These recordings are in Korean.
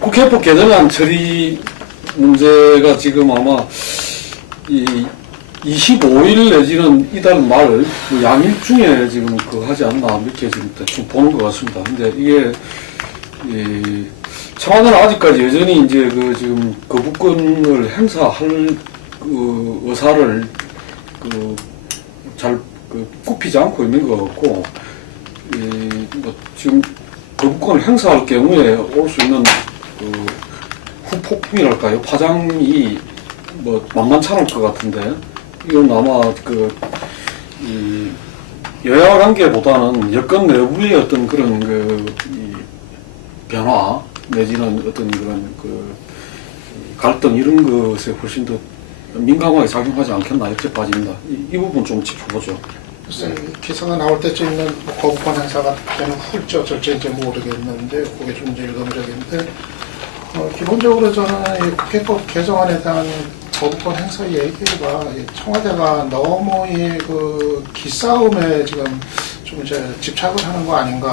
국회법 개정안 처리 문제가 지금 아마 이 25일 내지는 이달 말 양일 중에 지금 하지 않나 이렇게 지금 대충 보는 것 같습니다. 근데 이게 청와대는 아직까지 여전히 이제 지금 거부권을 행사할 의사를 잘 굽히지 않고 있는 것 같고, 뭐 지금 거부권을 행사할 경우에 올 수 있는 후폭풍이랄까요, 파장이 뭐 만만치 않을 것 같은데, 이건 아마 여야 관계보다는 여권 내부의 어떤 그런 변화 내지는 어떤 그런 갈등 이런 것에 훨씬 더 민감하게 작용하지 않겠나 이렇게 빠집니다. 이 부분 좀 짚어보죠. 글쎄, 기사가 나올 때쯤이면 거부권 행사가 되는 후일지 어쩔지 모르겠는데, 그게 좀 이제 일감적인데, 기본적으로 저는 이 국회법 개정안에 대한 거부권 행사 얘기가 청와대가 너무 기싸움에 지금 좀 이제 집착을 하는 거 아닌가,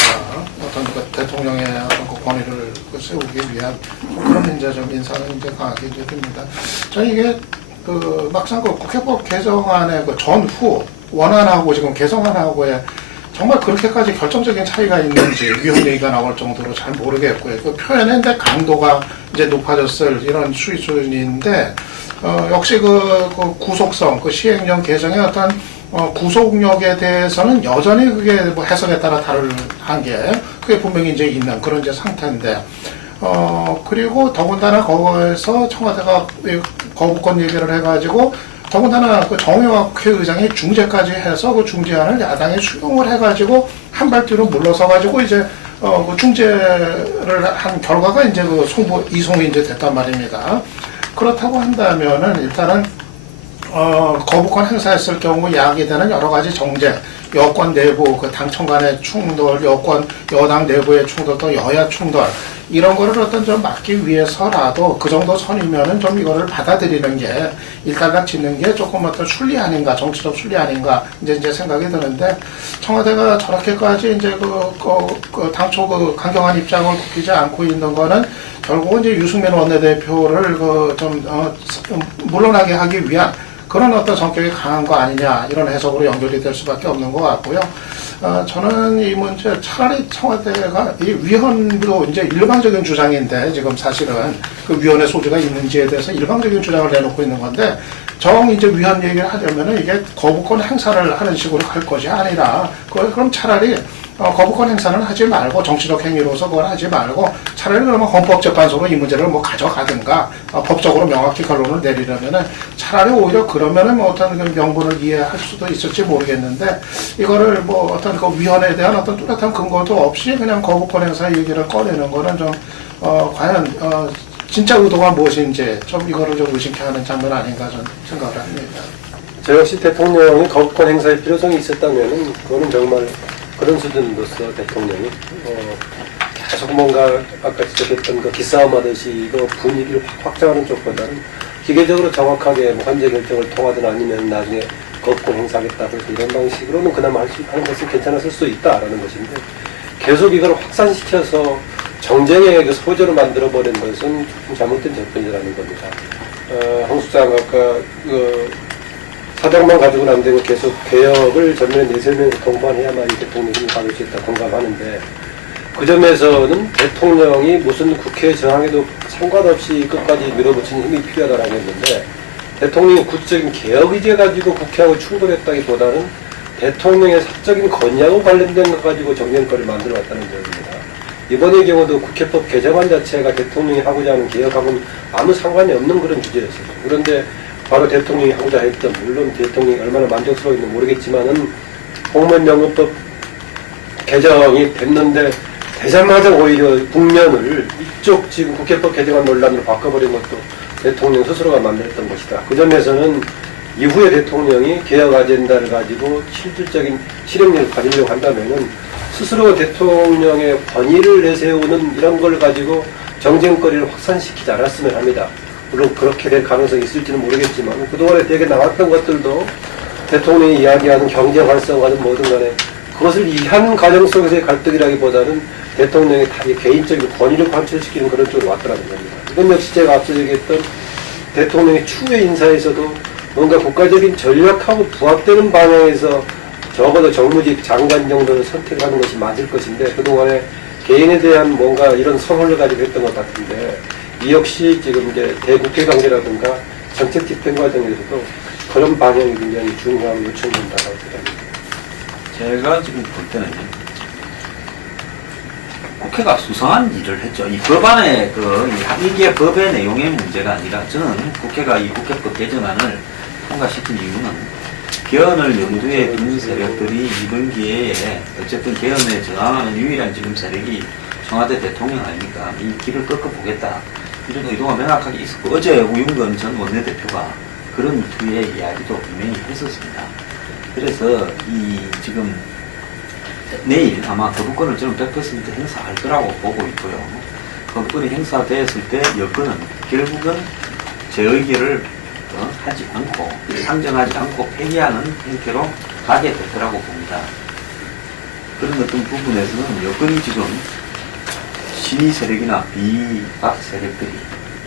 어떤 대통령의 어떤 권위를 세우기 위한 그런 이제 좀 인상을 이제 강하게 이제 듭니다. 저는 이게 막상 국회법 개정안의 전후 원안하고 지금 개정안하고의 정말 그렇게까지 결정적인 차이가 있는지 위헌 얘기가 나올 정도로 잘 모르겠고요. 표현의 강도가 이제 높아졌을 이런 수준인데, 역시 구속성, 시행령 개정의 어떤 구속력에 대해서는 여전히 그게 뭐 해석에 따라 다른 한계, 그게 분명히 이제 있는 그런 이제 상태인데, 그리고 더군다나 거기에서 청와대가 거부권 얘기를 해가지고, 더군다나 정의화 국회의장이 중재까지 해서 그 중재안을 야당에 수용을 해가지고 한 발 뒤로 물러서가지고 이제 중재를 한 결과가 이제 이송이 이제 됐단 말입니다. 그렇다고 한다면은 일단은 거부권 행사했을 경우 야기되는 여러 가지 정쟁, 여권 내부 당청 간의 충돌, 여당 내부의 충돌, 또 여야 충돌, 이런 거를 어떤 좀 막기 위해서라도 그 정도 선이면은 좀 이거를 받아들이는 게 일단락 짓는 게 조금 어떤 순리 아닌가, 정치적 순리 아닌가 이제 생각이 드는데, 청와대가 저렇게까지 이제 당초 강경한 입장을 굽히지 않고 있는 거는 결국은 이제 유승민 원내대표를 물러나게 하기 위한 그런 어떤 성격이 강한 거 아니냐, 이런 해석으로 연결이 될 수밖에 없는 것 같고요. 저는 이 문제 차라리 청와대가 이 위헌도 이제 일방적인 주장인데, 지금 사실은 그 위헌의 소지가 있는지에 대해서 일방적인 주장을 내놓고 있는 건데, 이제 위헌 얘기를 하려면은 이게 거부권 행사를 하는 식으로 갈 것이 아니라, 그럼 차라리 거부권 행사는 하지 말고, 정치적 행위로서 그걸 하지 말고, 차라리 그러면 헌법재판소로 이 문제를 뭐 가져가든가, 법적으로 명확히 결론을 내리려면은, 차라리 오히려 그러면은 뭐 어떤 명분을 이해할 수도 있을지 모르겠는데, 이거를 뭐 어떤 위헌에 대한 어떤 뚜렷한 근거도 없이 그냥 거부권 행사 얘기를 꺼내는 거는 좀, 과연, 진짜 의도가 무엇인지 좀 이거를 좀 의심케 하는 장면 아닌가 저는 생각을 합니다. 저 역시 대통령이 거부권 행사의 필요성이 있었다면은, 그거는 정말 그런 수준으로서 대통령이 계속 뭔가 아까 지적했던 기싸움 하듯이 분위기를 확장하는 쪽보다는 기계적으로 정확하게 헌재 결정을 통하든 아니면 나중에 거부권 행사하겠다고 해서 이런 방식으로는 그나마 하는 것은 괜찮았을 수 있다라는 것인데, 계속 이걸 확산시켜서 정쟁의 소재로 만들어버린 것은 조금 잘못된 접근이라는 겁니다. 황 수장 아까 사정만 가지고는 안 되고 계속 개혁을 전면에 내세우면서 동반해야만 이 대통령이 가질 수 있다 공감하는데, 그 점에서는 대통령이 무슨 국회 정황에도 상관없이 끝까지 밀어붙이는 힘이 필요하다고 했는데, 대통령이 구체적인 개혁 의제 가지고 국회하고 충돌했다기보다는 대통령의 사적인 건의하고 관련된 것 가지고 정쟁거리를 만들어왔다는 점입니다. 이번의 경우도 국회법 개정안 자체가 대통령이 하고자 하는 개혁하고는 아무 상관이 없는 그런 주제였어요. 그런데 바로 대통령이 하고자 했던, 물론 대통령이 얼마나 만족스러웠는지 모르겠지만은 공무원연금법 개정이 됐는데 되자마자 오히려 국면을 이쪽 지금 국회법 개정안 논란으로 바꿔버린 것도 대통령 스스로가 만들었던 것이다. 그 점에서는 이후에 대통령이 개혁 아젠다를 가지고 실질적인 실행력을 가지려고 한다면은 스스로 대통령의 권위를 내세우는 이런 걸 가지고 정쟁거리를 확산시키지 않았으면 합니다. 물론 그렇게 될 가능성이 있을지는 모르겠지만, 그동안에 되게 나왔던 것들도 대통령이 이야기하는 경제 활성화든 뭐든 간에 그것을 이해하는 과정 속에서의 갈등이라기보다는 대통령의 개인적인 권위를 관철시키는 그런 쪽으로 왔더라는 겁니다. 이건 역시 제가 앞서 얘기했던 대통령의 추후의 인사에서도 뭔가 국가적인 전략하고 부합되는 방향에서 적어도 정무직 장관 정도를 선택하는 것이 맞을 것인데 그동안에 개인에 대한 뭔가 이런 선호를 가지고 했던 것 같은데 이 역시 지금 이제 대국회 관계라든가 정책 집행 과정에서도 그런 방향이 굉장히 중요한 요청된다고 생각합니다. 제가 지금 볼 때는 국회가 수상한 일을 했죠. 이 법안의 이게 법의 내용의 문제가 아니라 저는 국회가 이 국회법 개정안을 통과시킨 이유는 개헌을 염두에 둔 세력들이 이번 기회에 어쨌든 개헌에 저항하는 유일한 지금 세력이 청와대 대통령 아닙니까? 이 길을 꺾어보겠다. 이런 의도가 명확하게 있었고 어제 우윤건 전 원내대표가 그런 뒤의 이야기도 분명히 했었습니다. 그래서 이 지금 내일 아마 거부권을 저는 100% 행사할 거라고 보고 있고요. 거부권이 행사되었을 때 여권은 결국은 재의결을 하지 않고 상정하지 않고 폐기하는 형태로 가게 될 거라고 봅니다. 그런 어떤 부분에서는 여권이 지금 친이 세력이나 비박 세력들이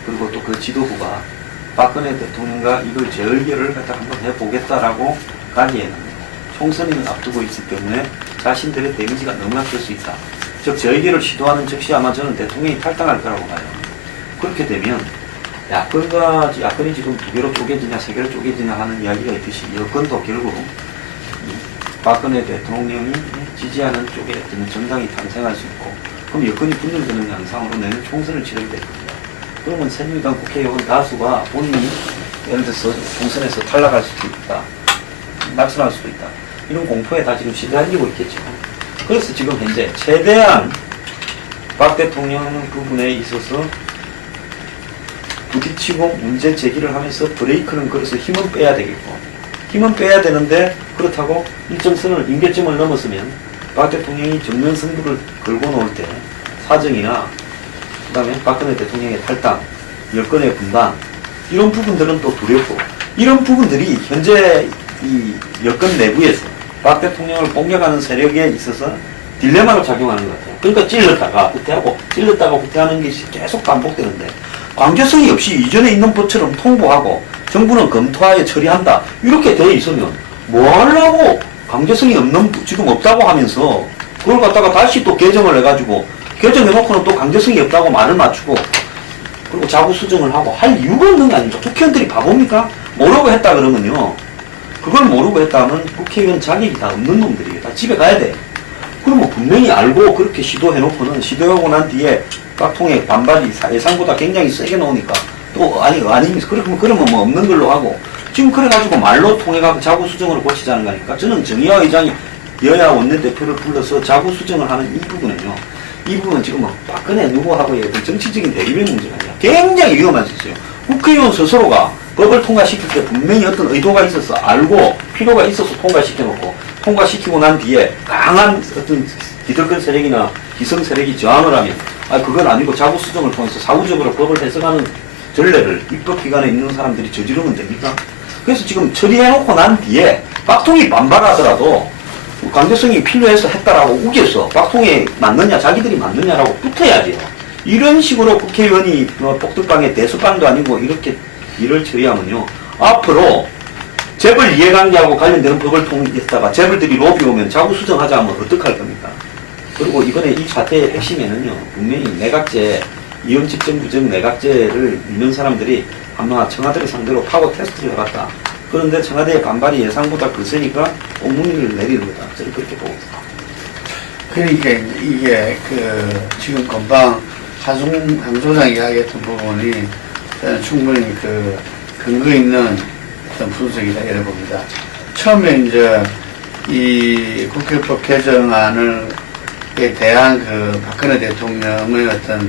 그리고 또 그 지도부가 박근혜 대통령과 이걸 재의결을 갖다 한번 해보겠다라고 가기에는 총선을 앞두고 있기 때문에 자신들의 데미지가 너무나 클 수 있다. 즉 재의결을 시도하는 즉시 아마 저는 대통령이 탈당할 거라고 봐요. 그렇게 되면 야권이 지금 2개로 쪼개지냐 3개로 쪼개지냐 하는 이야기가 있듯이 여권도 결국 박근혜 대통령이 지지하는 쪽에 어떤 정당이 탄생할 수 있고 그럼 여권이 분열되는 양상으로 내년 총선을 치르게 될 겁니다. 그러면 새누리당 국회의원 다수가 본인이 예를 들어서 총선에서 탈락할 수도 있다. 낙선할 수도 있다. 이런 공포에 다 지금 시달리고 있겠죠. 그래서 지금 현재 최대한 박 대통령 부분에 있어서 부딪히고 문제 제기를 하면서 브레이크는 그래서 힘은 빼야 되겠고 힘은 빼야 되는데 그렇다고 일정 선을 임계점을 넘었으면 박 대통령이 정면 승부를 걸고 놓을 때 사정이나 그 다음에 박근혜 대통령의 탈당, 여권의 분당 이런 부분들은 또 두렵고 이런 부분들이 현재 이 여권 내부에서 박 대통령을 공격하는 세력에 있어서 딜레마로 작용하는 것 같아요. 그러니까 찔렀다가 후퇴하고 찔렀다가 후퇴하는 것이 계속 반복되는데 강제성이 없이 이전에 있는 법처럼 통보하고 정부는 검토하에 처리한다 이렇게 돼 있으면 뭐 하려고 강제성이 지금 없다고 하면서 그걸 갖다가 다시 또 개정을 해가지고 개정해놓고는 또 강제성이 없다고 말을 맞추고 그리고 자구 수정을 하고 할 이유가 없는 거 아닙니까? 국회의원들이 바보입니까? 모르고 했다 그러면요 그걸 모르고 했다면 국회의원 자격이 다 없는 놈들이에요. 다 집에 가야 돼. 그러면 분명히 알고 그렇게 시도해놓고는 시도하고 난 뒤에 깍통의 반발이 예상보다 굉장히 세게 나오니까 또 아닙니다. 그러면 뭐 없는 걸로 하고 지금 그래가지고 말로 통해가지고 자구 수정으로 고치자는 거니까 저는 정의화 의장이 여야 원내대표를 불러서 자구 수정을 하는 이 부분은요. 이 부분은 지금 뭐 박근혜 누구하고의 정치적인 대립의 문제가 아니라 굉장히 위험한 짓이에요. 국회의원 스스로가 법을 통과시킬 때 분명히 어떤 의도가 있어서 알고 필요가 있어서 통과시켜놓고 통과시키고 난 뒤에 강한 어떤 기득권 세력이나 기성 세력이 저항을 하면 그건 아니고 자구 수정을 통해서 사후적으로 법을 해석하는 전례를 입법기관에 있는 사람들이 저지르면 됩니까? 그래서 지금 처리해놓고 난 뒤에 박통이 반발하더라도 강제성이 필요해서 했다라고 우겨서 박통에 맞느냐 자기들이 맞느냐라고 붙어야지요. 이런 식으로 국회의원이 복덕방에 대수방도 아니고 이렇게 일을 처리하면요 앞으로 재벌 이해관계하고 관련되는 법을 통해서다가 재벌들이 로비 오면 자구 수정하자 하면 어떡할 겁니까? 그리고 이번에 이 사태의 핵심에는요 분명히 내각제 이혼집 정부적 내각제를 믿는 사람들이 아마 청와대를 상대로 파워 테스트를 해봤다. 그런데 청와대의 반발이 예상보다 거세니까 옥문위를 내리는 거다. 저는 그렇게 보고 있습니다. 그러니까 이게 지금 금방 강 소장 이야기했던 부분이 저는 충분히 근거 있는 어떤 분석이다 이래 봅니다. 처음에 이제 이 국회법 개정안에 대한 박근혜 대통령의 어떤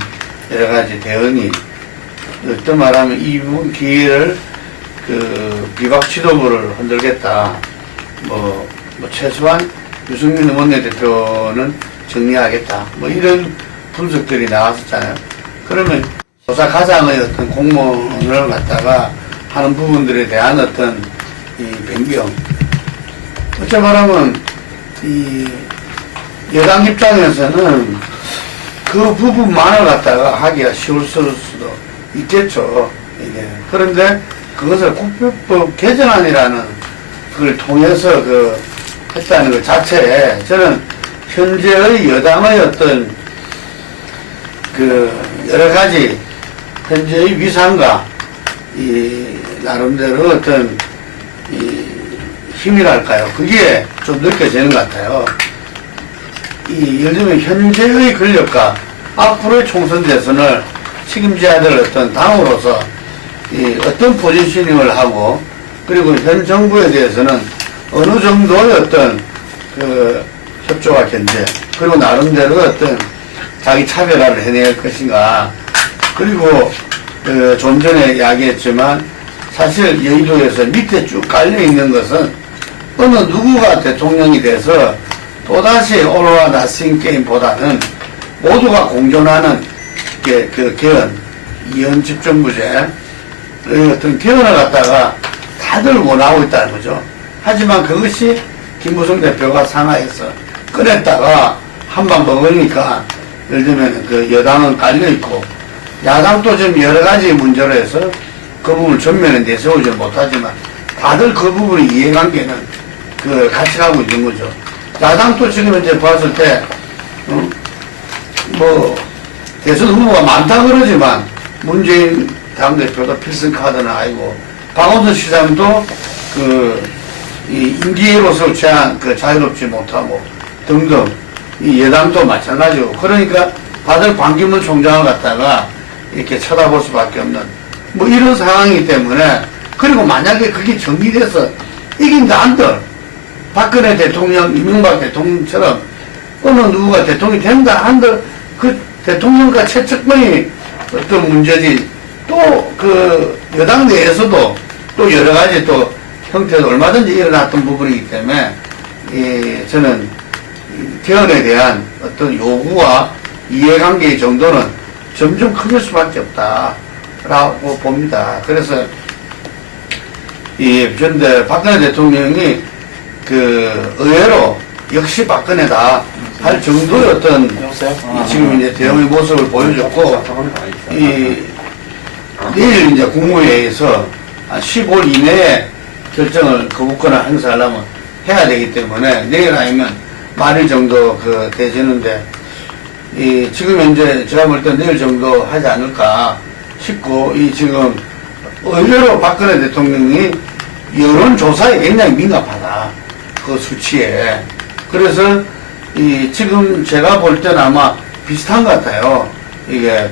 여러 가지 대응이 어떤 말하면 이번 기회를 비박 지도부를 흔들겠다. 뭐 최소한 유승민 원내대표는 정리하겠다. 뭐 이런 분석들이 나왔었잖아요. 그러면 조사과장의 어떤 공무원을 갖다가 하는 부분들에 대한 어떤 이 변경. 어째 말하면 이 여당 입장에서는 그 부분만을 갖다가 하기가 쉬울 수도 있겠죠. 이게. 그런데 그것을 국회법 개정안이라는 그걸 통해서 했다는 것 자체에 저는 현재의 여당의 어떤 여러 가지 현재의 위상과 이 나름대로 어떤 이 힘이랄까요. 그게 좀 느껴지는 것 같아요. 예를 들면 현재의 권력과 앞으로의 총선 대선을 책임져야 될 어떤 당으로서 어떤 포지셔닝을 하고 그리고 현 정부에 대해서는 어느 정도의 어떤 협조와 견제 그리고 나름대로 어떤 자기 차별화를 해낼 것인가 그리고 좀 전에 이야기했지만 사실 여의도에서 밑에 쭉 깔려있는 것은 어느 누구가 대통령이 돼서 또다시 all or nothing 게임보다는 모두가 공존하는 개헌, 이헌 집정부제 어떤 개헌을 갖다가 다들 원하고 있다는 거죠. 하지만 그것이 김무성 대표가 상하에서 꺼냈다가 한 방 먹으니까 예를 들면 여당은 깔려있고 야당도 지금 여러 가지 문제로 해서 그 부분을 전면에 내세우지 못하지만 다들 그 부분의 이해관계는 같이 가고 있는 거죠. 야당도 지금 이제 봤을 때, 대선 후보가 많다 그러지만 문재인 당대표도 필승 카드는 아니고 박원순 시장도 이 임기로서 제한 자유롭지 못하고 등등 이 여당도 마찬가지고 그러니까 다들 반기문 총장을 갖다가 이렇게 쳐다볼 수밖에 없는 이런 상황이기 때문에 그리고 만약에 그게 정리돼서 이긴다 한들 박근혜 대통령, 이명박 대통령처럼 어느 누구가 대통령이 된다 한들 그 대통령과 최측근이 어떤 문제지 또 여당 내에서도 또 여러 가지 또 형태도 얼마든지 일어났던 부분이기 때문에 저는 개헌에 대한 어떤 요구와 이해관계의 정도는 점점 커질 수밖에 없다라고 봅니다. 그래서 그런데 박근혜 대통령이 의외로 역시 박근혜다 할 정도의 어떤 지금 이제 대응의 모습을 보여줬고 내일 이제 국무회의에서 15일 이내에 결정을 거부권을 행사하려면 해야 되기 때문에 내일 아니면 말일 정도 되지는데 지금 현재 제가 볼 때 내일 정도 하지 않을까 싶고 지금 의외로 박근혜 대통령이 여론조사에 굉장히 민감하다. 그 수치에. 그래서 지금 제가 볼 때는 아마 비슷한 것 같아요. 이게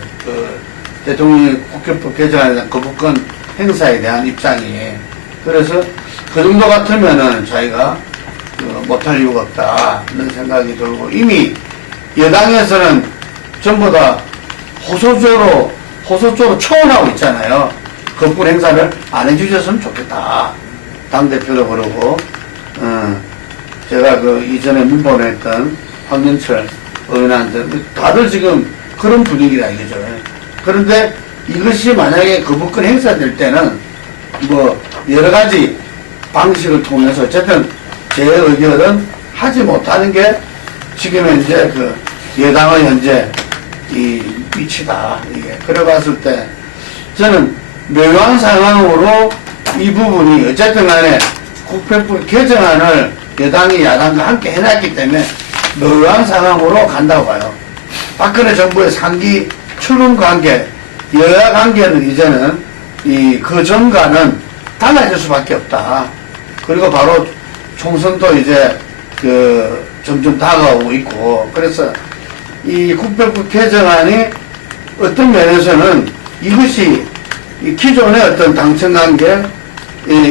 대통령이 국회법 개정에 대한 거부권 행사에 대한 입장이. 그래서 그 정도 같으면은 자기가 못할 이유가 없다. 이런 생각이 들고 이미 여당에서는 전부 다 호소조로 초원하고 있잖아요. 거부권 행사를 안 해주셨으면 좋겠다. 당대표도 그러고, 제가 이전에 문본했던 황영철 의원한테 다들 지금 그런 분위기다 이거죠. 그런데 이것이 만약에 거부권 행사될 때는 여러 가지 방식을 통해서 어쨌든 제 의견은 하지 못하는 게 지금 현재 여당의 현재 이 위치다. 이게. 그래 봤을 때 저는 묘한 상황으로 이 부분이 어쨌든 간에 국회법 개정안을 여당이 야당과 함께 해놨기 때문에 묘한 상황으로 간다고 봐요. 박근혜 정부의 상기 출범 관계, 여야 관계는 이제는 그 전과는 달라질 수밖에 없다. 그리고 바로 총선도 이제 점점 다가오고 있고 그래서 이 국회법 개정안이 어떤 면에서는 이것이 기존의 어떤 당청 관계에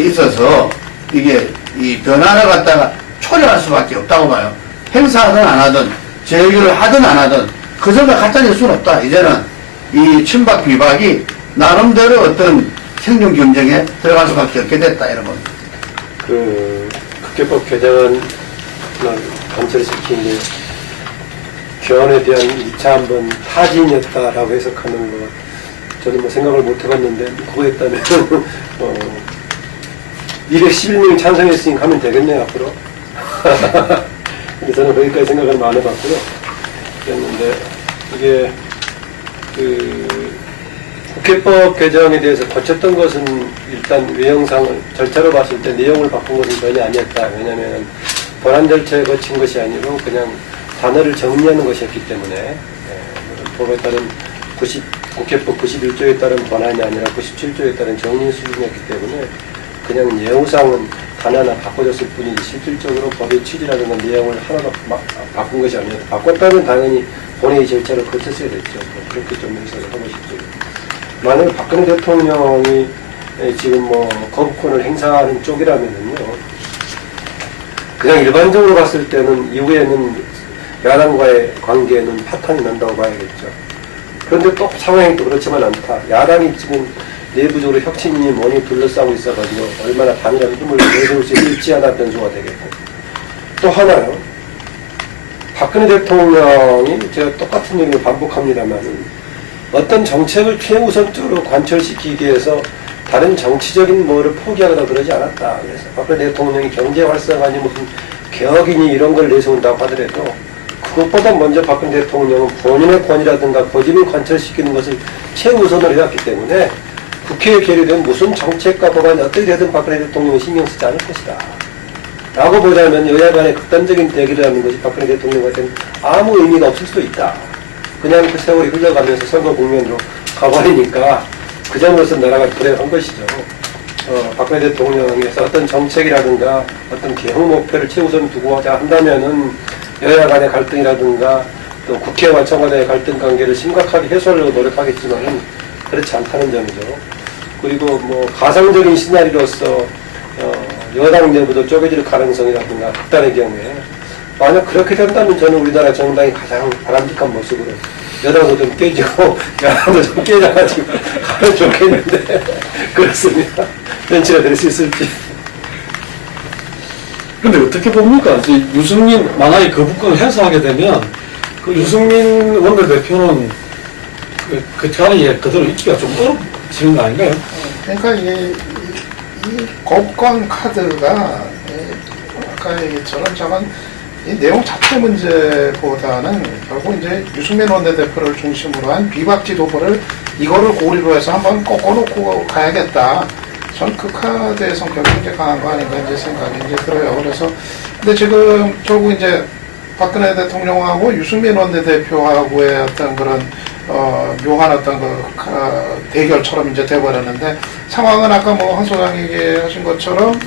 있어서 이게 이 변화를 갖다가 초래할 수밖에 없다고 봐요. 행사하든 안 하든 재결을 하든 안 하든 그전과 같아질 수는 없다. 이제는 이 친박 비박이 나름대로 어떤 생존 경쟁에 들어갈 수밖에 없게 됐다 이런 겁니다. 국회법 개정안을 관철시킨 게 개헌에 대한 2차 한번 타진이었다라고 해석하는 거 저는 생각을 못 해봤는데 그거 했다면 211명 찬성했으니 하면 되겠네요 앞으로. 근데 저는 거기까지 생각을 안 해봤고요. 그랬는데 이게 그 국회법 개정에 대해서 거쳤던 것은 일단 외형상을 절차로 봤을 때 내용을 바꾼 것은 전혀 아니었다. 왜냐하면 본안 절차에 거친 것이 아니고 그냥 단어를 정리하는 것이었기 때문에 법에 따른 국회법 91조에 따른 번안이 아니라 97조에 따른 정리 수준이었기 때문에 그냥 예우상은 하나하나 바꿔줬을 뿐이지 실질적으로 법의 취지라든가 내용을 하나도 바꾼 것이 아니라 바꿨다면 당연히 본회의 절차를 거쳤어야 됐죠. 그렇게 좀 해석을 하고 싶고요. 만약에 박근혜 대통령이 지금 뭐 거부권을 행사하는 쪽이라면요, 그냥 일반적으로 봤을 때는 이후에는 야당과의 관계는 파탄이 난다고 봐야겠죠. 그런데 또 상황이 또 그렇지만 않다. 야당이 지금 내부적으로 혁신이 뭐니 둘러싸고 있어가지고 얼마나 단일한 힘을 내세울 수 있을지 하나 변수가 되겠고, 또 하나요. 박근혜 대통령이 제가 똑같은 얘기를 반복합니다만은 어떤 정책을 최우선적으로 관철시키기 위해서 다른 정치적인 뭐를 포기하거나 그러지 않았다. 그래서 박근혜 대통령이 경제 활성화니 무슨 개혁이니 이런 걸 내세운다고 하더라도 그것보다 먼저 박근혜 대통령은 본인의 권위라든가 고집을 관철시키는 것을 최우선으로 해왔기 때문에 국회에 계류된 무슨 정책과 법안이 어떻게 되든 박근혜 대통령은 신경 쓰지 않을 것이다. 라고 보자면 여야 간의 극단적인 대결을 하는 것이 박근혜 대통령한테는 아무 의미가 없을 수도 있다. 그냥 그 세월이 흘러가면서 선거 국면으로 가버리니까 그 점으로서 나라가 불행한 것이죠. 박근혜 대통령에서 어떤 정책이라든가 어떤 개혁 목표를 최우선 두고 하자 한다면은 여야 간의 갈등이라든가 또 국회와 청와대의 갈등 관계를 심각하게 해소하려고 노력하겠지만은 그렇지 않다는 점이죠. 그리고 뭐 가상적인 시나리오로서 여당 내부도 쪼개질 가능성이라든가 극단의 경우에 만약 그렇게 된다면 저는 우리나라 정당이 가장 바람직한 모습으로 여당도 좀 깨지고 야당도 좀 깨져가지고 가면 좋겠는데 그렇습니다. 현치가 될 수 있을지. 근데 어떻게 봅니까? 이제 유승민 만약에 거부권을 행사하게 되면 그 유승민 원내대표는 그 자리에 그대로 있기가 좀 어려워지는 거 아닌가요? 그러니까 이 거부권 카드가 아까 얘기처럼 저는 이 내용 자체 문제보다는 결국 이제 유승민 원내대표를 중심으로 한 비박지도부를 이거를 고리로 해서 한번 꺾어놓고 가야겠다. 전 그 카드의 성격이 이제 강한 거 아닌가 이제 생각이 이제 들어요. 그래서 근데 지금 결국 이제 박근혜 대통령하고 유승민 원내대표하고의 어떤 그런 묘한 어떤 대결처럼 이제 돼버렸는데 상황은 아까 뭐 한 소장이 얘기하신 것처럼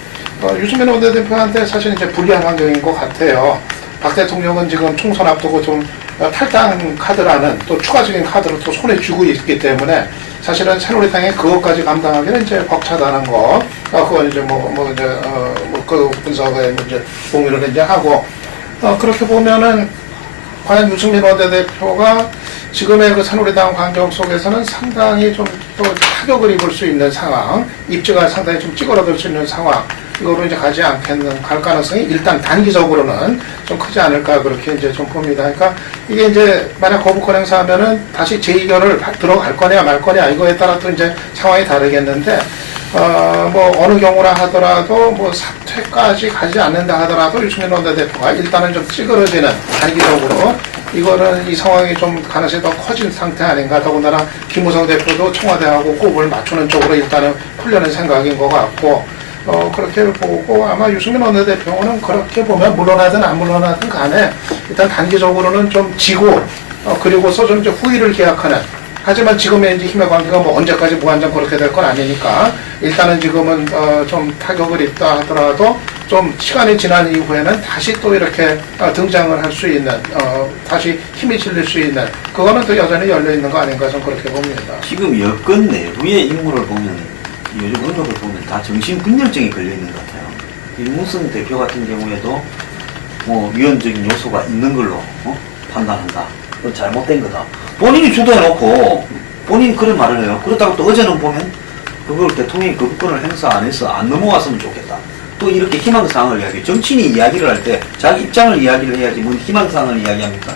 유승민 원내대표한테 사실 이제 불리한 환경인 것 같아요. 박 대통령은 지금 총선 앞두고 좀 탈당 카드라는 또 추가적인 카드를 또 손에 쥐고 있기 때문에 사실은 새누리당이 그것까지 감당하기는 이제 벅차다는 거. 그건 이제 그 분석에 이제 공유를 이제 하고 그렇게 보면은 과연 유승민 원내대표가 지금의 그 새누리당 환경 속에서는 상당히 좀 또 타격을 입을 수 있는 상황, 입지가 상당히 좀 찌그러들 수 있는 상황, 이거로 이제 가지 않겠는, 갈 가능성이 일단 단기적으로는 좀 크지 않을까, 그렇게 이제 좀 봅니다. 그러니까 이게 이제 만약 거부권 행사하면은 다시 재의결을 들어갈 거냐 말 거냐, 이거에 따라 또 이제 상황이 다르겠는데, 뭐 어느 경우라 하더라도 뭐 사퇴까지 가지 않는다 하더라도 유승민 원내대표가 일단은 좀 찌그러지는 단기적으로 이거는 이 상황이 좀 가능성이 더 커진 상태 아닌가. 더군다나 김무성 대표도 청와대하고 꼽을 맞추는 쪽으로 일단은 풀려는 생각인 것 같고 그렇게 보고 아마 유승민 원내대표는 그렇게 보면 물러나든 안 물러나든 간에 일단 단기적으로는 좀 지고 그리고서 좀 이제 후위를 계약하는. 하지만 지금의 이제 힘의 관계가 뭐 언제까지 무한정 그렇게 될 건 아니니까 일단은 지금은 좀 타격을 입다 하더라도 좀 시간이 지난 이후에는 다시 또 이렇게 등장을 할 수 있는 다시 힘이 실릴 수 있는 그거는 또 여전히 열려 있는 거 아닌가 저는 그렇게 봅니다. 지금 여권 내부의 인물을 보면 요즘 언론을 보면 다 정신분열증이 걸려 있는 것 같아요. 김무성 대표 같은 경우에도 뭐 위헌적인 요소가 있는 걸로 판단한다. 그건 잘못된 거다. 본인이 주도해놓고 본인이 그런 말을 해요. 그렇다고 또 어제는 보면 그걸 대통령이 거부권을 행사 안 해서 안 넘어왔으면 좋겠다. 또 이렇게 희망사항을 이야기해요. 정치인이 이야기를 할 때 자기 입장을 이야기를 해야지 뭔 희망사항을 이야기합니까?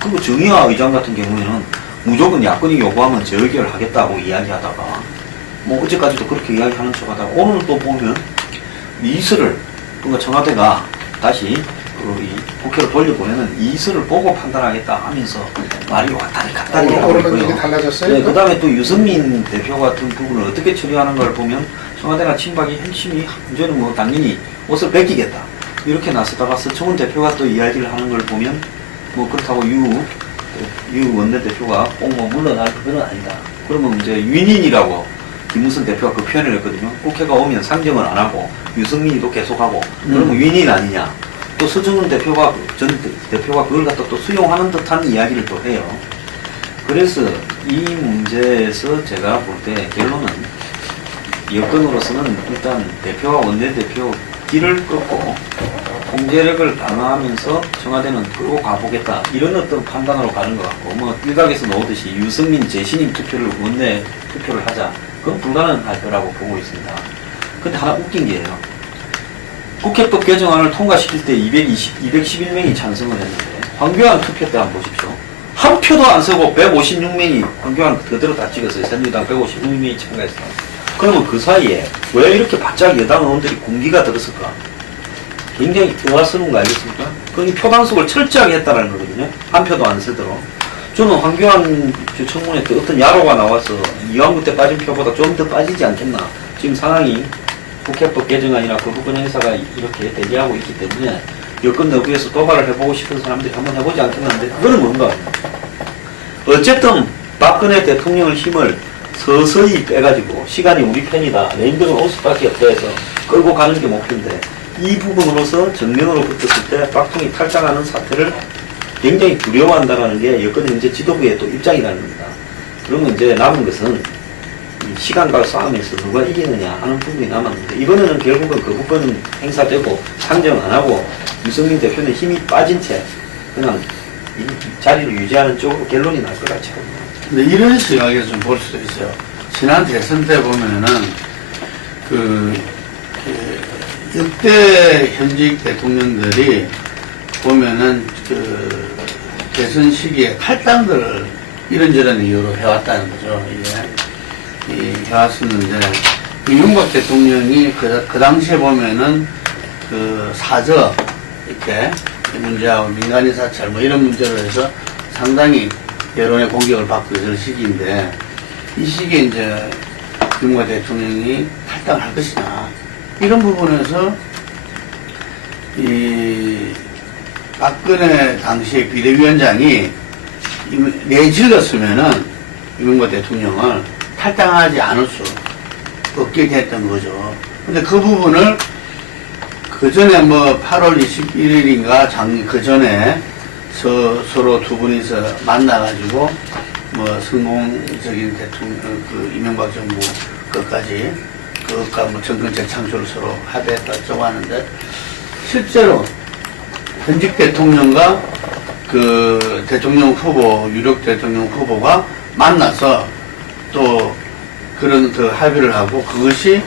그리고 정의화 의장 같은 경우에는 무조건 야권이 요구하면 재의결을 하겠다고 이야기하다가 뭐 어제까지도 그렇게 이야기하는 척 하다가 오늘 또 보면 이슬을 그러니까 청와대가 다시 이 국회로 돌려보내는 이의서를 보고 판단하겠다 하면서 말이 왔다리 갔다리 하고 그러면 이게 있고요. 달라졌어요? 네, 그 다음에 또 유승민 대표 같은 부분을 어떻게 처리하는 걸 보면 청와대나 친박이 핵심이 이제는 뭐 당연히 옷을 벗기겠다 이렇게 나서다가 서청원 대표가 또 이야기를 하는 걸 보면 뭐 그렇다고 유 원내대표가 꼭 뭐 물러날 그건 아니다. 그러면 이제 윤인이라고 김무성 대표가 그 표현을 했거든요. 국회가 오면 상정을 안 하고 유승민이도 계속하고 그러면 윤인 아니냐. 또 서청원 대표가 전 대표가 그걸 갖다 또 수용하는 듯한 이야기를 또 해요. 그래서 이 문제에서 제가 볼 때 결론은 여건으로서는 일단 대표와 원내대표 길을 끊고 공제력을 강화하면서 청와대는 끌고 가보겠다 이런 어떤 판단으로 가는 것 같고 뭐 일각에서 나오듯이 유승민 재신임 투표를 원내 투표를 하자 그건 불가능할 거라고 보고 있습니다. 근데 하나 웃긴 게요. 국회법 개정안을 통과시킬 때 211명이 찬성을 했는데 황교안 투표 때 한번 보십시오. 한 표도 안 쓰고 156명이 황교안 그대로 다 찍었어요. 새누리당 156명이 참가했어요. 그러면 그 사이에 왜 이렇게 바짝 여당 의원들이 공기가 들었을까? 굉장히 의아스러운 거 아니겠습니까? 거기 표단속을 철저하게 했다는 거거든요. 한 표도 안 쓰도록. 저는 황교안 청문회 때 어떤 야로가 나와서 이왕구 때 빠진 표보다 좀 더 빠지지 않겠나. 지금 상황이 국회법 개정안이나 거부권 행사가 이렇게 대기하고 있기 때문에 여권 내부에서 도발을 해보고 싶은 사람들이 한번 해보지 않겠는데 그거는 뭔가. 어쨌든 박근혜 대통령의 힘을 서서히 빼가지고 시간이 우리 편이다. 레인들은 올 수밖에 없다 해서 끌고 가는 게 목표인데 이 부분으로서 정면으로 붙었을 때 박통이 탈당하는 사태를 굉장히 두려워한다는 게 여권 현재 지도부의 또 입장이라는 겁니다. 그러면 이제 남은 것은 이 시간과 싸움에서 누가 이기느냐 하는 부분이 남았는데 이번에는 결국은 거부권 행사되고 상정 안 하고 유승민 대표는 힘이 빠진 채 그냥 이 자리를 유지하는 쪽으로 결론이 날 것 같이 봅니다. 근데 이런 시각에서 좀 볼 수도 있어요. 지난 대선 때 보면은 역대 현직 대통령들이 보면은 대선 시기에 탈당들을 이런저런 이유로 해왔다는 거죠. 이게 해왔었는데 이명박 대통령이 그 당시에 보면은 사저 이렇게 문제하고 민간인 사찰 뭐 이런 문제로 해서 상당히 여론의 공격을 받고 있는 시기인데 이 시기에 이제 김무성 대통령이 탈당을 할 것이냐 이런 부분에서 이 박근혜 당시의 비대위원장이 내질렀으면은 이명박 대통령을 탈당하지 않을 수 없게 됐던 거죠. 근데 그 부분을 그 전에 뭐 8월 21일인가 그 전에 서로 두 분이서 만나가지고 뭐 성공적인 대통령 이명박 정부 끝까지 그것과 뭐 정권 재창출을 서로 합의했다고 하는데 실제로 현직 대통령과 그 대통령 후보 유력 대통령 후보가 만나서 또 그런 합의를 하고 그것이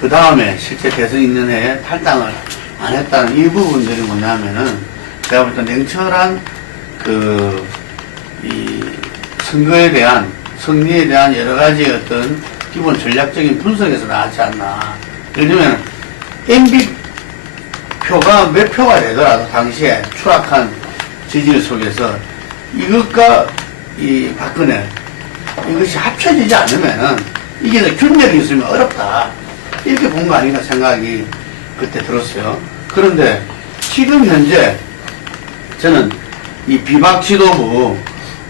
그 다음에 실제 대선 있는 해에 탈당을 안 했다는 이 부분들이 뭐냐면은 제가 볼 때 냉철한 이 선거에 대한 승리에 대한 여러 가지 어떤 기본 전략적인 분석에서 나왔지 않나. 예를 들면 MB 표가 몇 표가 되더라도 당시에 추락한 지지율 속에서 이것과 이 박근혜 이것이 합쳐지지 않으면은 이게 균열이 있으면 어렵다. 이렇게 본 거 아닌가 생각이 그때 들었어요. 그런데 지금 현재 저는 이 비박 지도부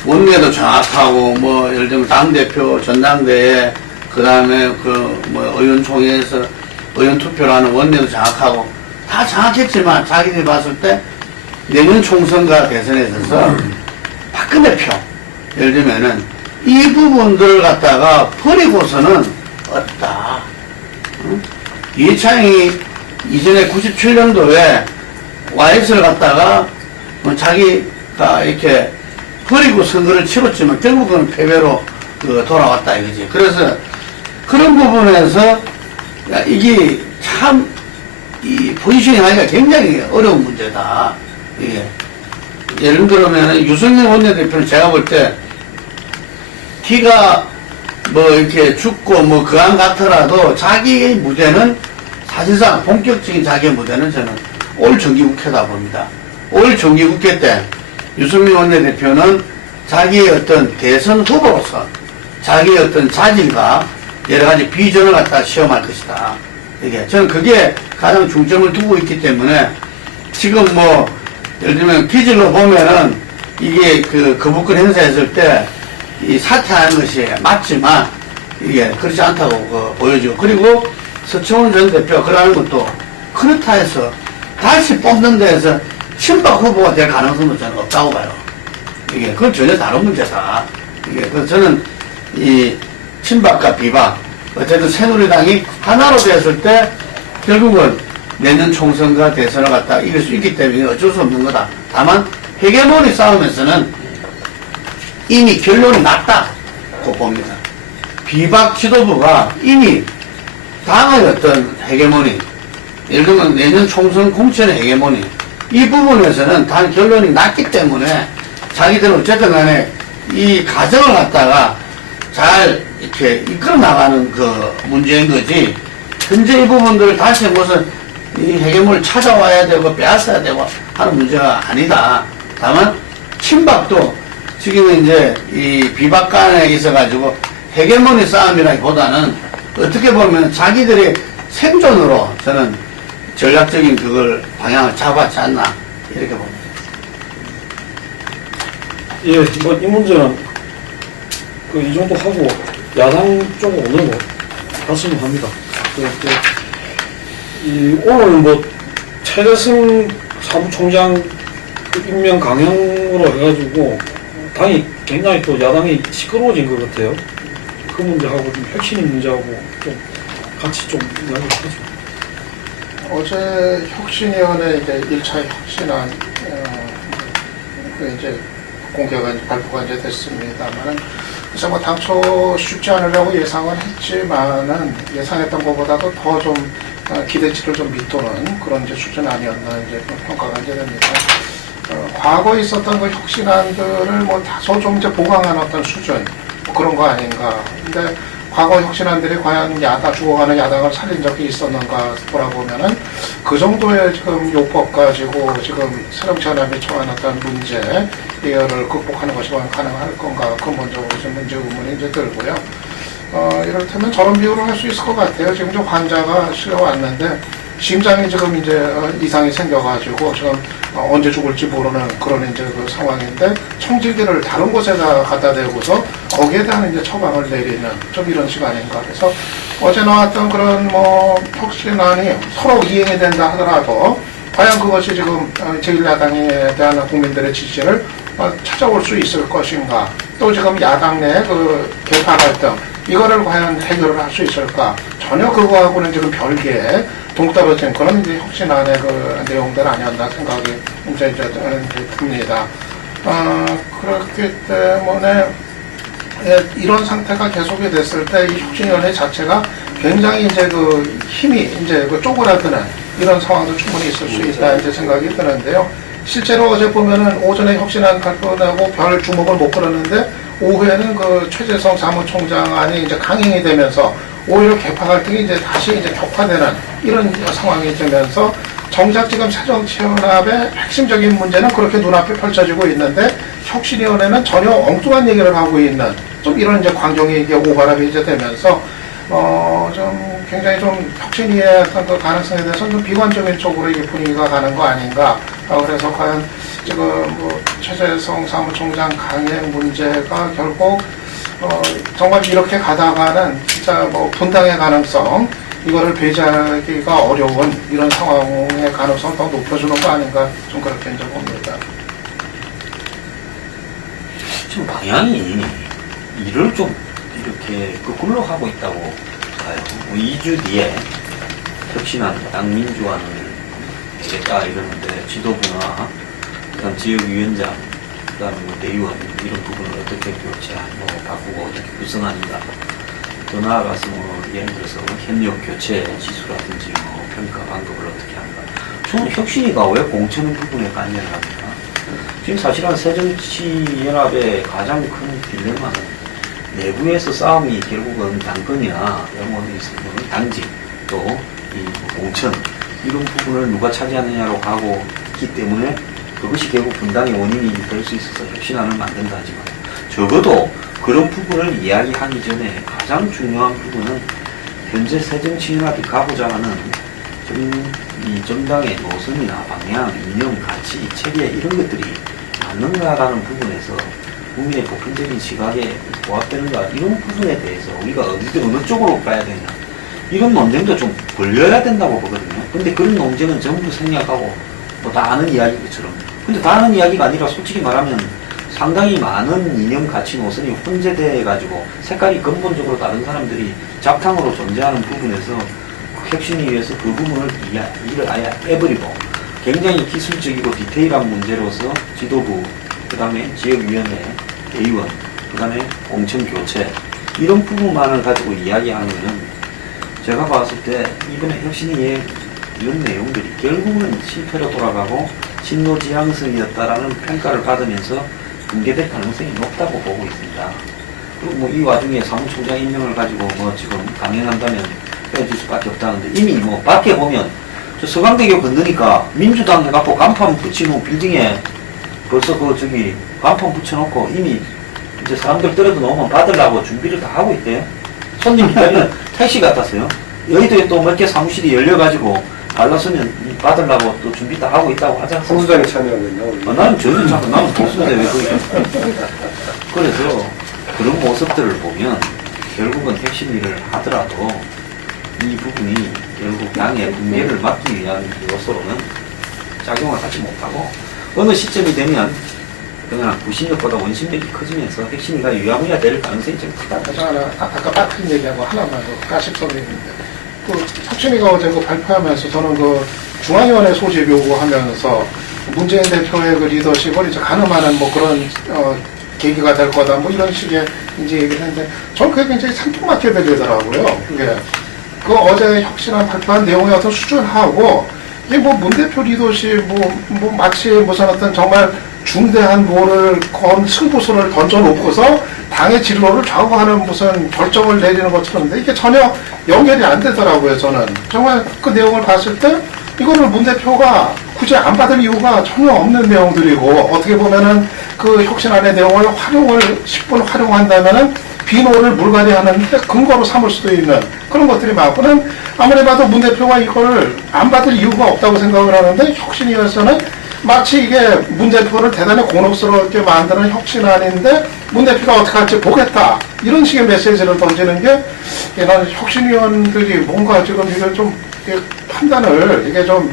원내도 정확하고 뭐 예를 들면 당대표 전당대회 그 다음에 뭐 의원총회에서 의원 투표를 하는 원내도 정확하고 다 정확했지만 자기들이 봤을 때 내년 총선과 대선에 있어서 박근혜 표 예를 들면은 이 부분들을 갖다가 버리고서는 어렵다. 응? 이해창이 이전에 97년도에 YX를 갖다가 뭐 자기가 이렇게 버리고 선거를 치렀지만 결국은 패배로 돌아왔다 이거지. 그래서 그런 부분에서 이게 참 이 포지셔닝 하기가 굉장히 어려운 문제다. 이게 예를 들면 유승민 원내대표는 제가 볼 때 기가 뭐 이렇게 죽고 뭐 그안 같더라도 자기의 무대는 사실상 본격적인 자기의 무대는 저는 올 정기국회다 봅니다. 올 정기국회 때 유승민 원내대표는 자기의 어떤 대선 후보로서 자기의 어떤 자질과 여러 가지 비전을 갖다 시험할 것이다. 이게 저는 그게 가장 중점을 두고 있기 때문에 지금 뭐 예를 들면 기질로 보면은 이게 그 거부권 행사했을 때 이 사퇴하는 것이 맞지만 이게 그렇지 않다고 보여지고 그리고 서청원 전 대표 그러는 것도 그렇다 해서 다시 뽑는 데에서 친박 후보가 될 가능성도 저는 없다고 봐요. 이게 그건 전혀 다른 문제다. 이게 그래서 저는 이 친박과 비박 어쨌든 새누리당이 하나로 됐을 때 결국은 내년 총선과 대선을 갖다 이길 수 있기 때문에 어쩔 수 없는 거다. 다만 헤게모니 싸움에서는 이미 결론이 났다고 봅니다. 비박 지도부가 이미 당의 어떤 헤게모니, 예를 들면 내년 총선 공천의 헤게모니, 이 부분에서는 단 결론이 났기 때문에 자기들은 어쨌든 간에 이 과정을 갖다가 잘 이렇게 이끌어 나가는 그 문제인 거지, 현재 이 부분들을 다시 무슨 이 헤게모니를 찾아와야 되고 빼앗아야 되고 하는 문제가 아니다. 다만, 친박도 지금 이제 이 비박 간에 있어가지고 헤게모니 싸움이라기보다는 어떻게 보면 자기들의 생존으로 저는 전략적인 그걸 방향을 잡았지 않나 이렇게 봅니다. 예, 뭐 이 문제는 그 이 정도 하고 야당 쪽으로 갔으면 합니다. 오늘 뭐 최재성 사무총장 그 임명 강행으로 해가지고 당이 굉장히 또 야당이 시끄러워진 것 같아요. 그 문제하고 좀 혁신의 문제하고 좀 같이 좀 이야기를 하죠. 어제 혁신위원회 이제 1차 혁신안 그 이제 공개가 발표가 이제 됐습니다만은 그래서 뭐 당초 쉽지 않으려고 예상을 했지만은 예상했던 것보다도 더 좀 기대치를 좀 밑도는 그런 이제 수준 아니었나 이제 평가가 이제 됩니다. 과거에 있었던 그 혁신안들을 뭐 다소 좀 이제 보강한 어떤 수준 뭐 그런 거 아닌가. 근데 과거 혁신안들이 과연 죽어가는 야당을 살린 적이 있었는가 돌아보면은 그 정도의 지금 요법 가지고 지금 새정치연합이 처한 어떤 문제 이거를 극복하는 것이 가능할 건가 근본적으로 좀 문제 의문이 이제 들고요. 이를테면 저런 비유를 할 수 있을 것 같아요. 지금 좀 환자가 실려왔는데 심장이 지금 이제 이상이 생겨가지고 지금 언제 죽을지 모르는 그런 이제 그 상황인데 청질기를 다른 곳에다 갖다 대고서 거기에 대한 이제 처방을 내리는 좀 이런 시간인가. 그래서 어제 나왔던 그런 뭐 혁신안이 서로 이행이 된다 하더라도 과연 그것이 지금 제1야당에 대한 국민들의 지지를 찾아올 수 있을 것인가. 또 지금 야당 내 그 개파 갈등 이거를 과연 해결을 할 수 있을까. 전혀 그거하고는 지금 별개의 동떨어진 그런 이제 혁신안의 그 내용들 아니었나 생각이 이제 듭니다. 그렇기 때문에 이런 상태가 계속이 됐을 때 이 혁신위원회 자체가 굉장히 이제 그 힘이 이제 그 쪼그라드는 이런 상황도 충분히 있을 수 있다 이제 생각이 드는데요. 실제로 어제 보면은 오전에 혁신안 발표하고 별 주목을 못 끌었는데 오후에는 그 최재성 사무총장안이 이제 강행이 되면서 오히려 개파 갈등이 이제 다시 이제 격화되는 이런 상황이 되면서 정작 지금 새정치연합의 핵심적인 문제는 그렇게 눈앞에 펼쳐지고 있는데 혁신위원회는 전혀 엉뚱한 얘기를 하고 있는 좀 이런 이제 광경이 이게 오가락이 이제 되면서 좀 굉장히 좀 혁신위의 어떤 그 가능성에 대해서는 좀 비관적인 쪽으로 이게 분위기가 가는 거 아닌가. 그래서 과연 지금 뭐 최재성 사무총장 강행 문제가 결국 정말 이렇게 가다가는 진짜 뭐 분당의 가능성 이거를 배제하기가 어려운 이런 상황의 가능성 더 높여주는 거 아닌가 좀 그렇게 이제 봅니다. 지금 방향이 일을 좀 이렇게 거꾸로 하고 있다고 봐요. 2주 뒤에 혁신안 당 민주화를 되겠다 이러는데 지도부나 그다음 지역위원장 그다음에 뭐 대의원 이런 부분을 어떻게 교체하고 바꾸고 어떻게 구성하는가. 더 나아가서 뭐 예를 들어서 협력 교체 지수라든지 뭐 평가 방법을 어떻게 하는가. 저는 혁신위가 왜 공천 부분에 관여를 합니까? 지금 사실은 새정치연합의 가장 큰 딜레마는 내부에서 싸움이 결국은 당권이나 영원히 있으면 당직 또 이 공천 이런 부분을 누가 차지하느냐로 가고 있기 때문에 그것이 결국 분당의 원인이 될 수 있어서 혁신안을 만든다 하지만 적어도 그런 부분을 이야기하기 전에 가장 중요한 부분은 현재 새정치연합이 가고자 하는 이 정당의 노선이나 방향, 이념, 가치, 체계 이런 것들이 맞는가라는 부분에서 국민의 보편적인 시각에 부합되는가 이런 부분에 대해서 우리가 어느 쪽으로 가야 되냐 이런 논쟁도 좀 벌려야 된다고 보거든요. 근데 그런 논쟁은 전부 생략하고 뭐 다 아는 이야기인 것처럼. 근데 다 아는 이야기가 아니라 솔직히 말하면 상당히 많은 이념, 가치, 노선이 혼재돼 가지고 색깔이 근본적으로 다른 사람들이 작탕으로 존재하는 부분에서 혁신이 위해서 그 부분을 일을 아예 빼버리고 굉장히 기술적이고 디테일한 문제로서 지도부, 그 다음에 지역위원회, 대의원, 그 다음에 공천교체 이런 부분만을 가지고 이야기하면은 제가 봤을 때 이번에 혁신위의 이런 내용들이 결국은 실패로 돌아가고 신노지향성이었다라는 평가를 받으면서 붕괴될 가능성이 높다고 보고 있습니다. 그리고 뭐 이 와중에 사무총장 임명을 가지고 뭐 지금 강행한다면 헤어질 수밖에 없다는데 이미 뭐 밖에 보면 저 서강대교 건너니까 민주당 해갖고 간판 붙이는 빌딩에 벌써 저기 간판 붙여놓고 이미 이제 사람들 떨어져 놓으면 받으려고 준비를 다 하고 있대요. 손님 기다리는 택시 같았어요. 여의도에 또 몇 개 사무실이 열려가지고 갈라서면 받으려고 또 준비 다 하고 있다고 하지 않습니까? 홍수장이 참여하고 나는 전혀 참여, 나는 보수인데 왜 거기. 그래서 그런 모습들을 보면 결국은 혁신일을 하더라도 이 부분이 결국 당의 붕괴를 막기 위한 요소로는 작용을 하지 못하고 어느 시점이 되면 그냥 구심력보다 원심력이 커지면서 혁신이가 유야무야 될 가능성이 좀 크다. 아까 같은 얘기하고 하나만 더 까십성이 있는데 그 혁신이가 어제 그 발표하면서 저는 그 중앙위원회 소집 요구하면서 문재인 대표의 그 리더십을 이제 가늠하는 뭐 그런 계기가 될 거다 뭐 이런 식의 이제 얘기를 했는데 저는 그게 굉장히 상통맞게 들리더라고요. 그게 그 어제 혁신안 발표한 내용의 어떤 수준하고 이게 뭐 문 대표 리더십 뭐 마치 무슨 어떤 정말 중대한 뭐를 건 승부수를 던져놓고서 당의 진로를 좌우하는 무슨 결정을 내리는 것처럼 이게 전혀 연결이 안 되더라고요. 저는 정말 그 내용을 봤을 때 이거를 문 대표가 굳이 안 받을 이유가 전혀 없는 내용들이고 어떻게 보면은 그 혁신안의 내용을 10분 활용한다면은 비노를 물갈이하는 데 근거로 삼을 수도 있는 그런 것들이 많고는 아무리 봐도 문 대표가 이걸 안 받을 이유가 없다고 생각을 하는데 혁신위에서는 마치 이게 문 대표를 대단히 곤혹스럽게 만드는 혁신안인데 문 대표가 어떻게 할지 보겠다 이런 식의 메시지를 던지는 게 나는 혁신위원들이 뭔가 지금 이걸 좀 판단을 이게 좀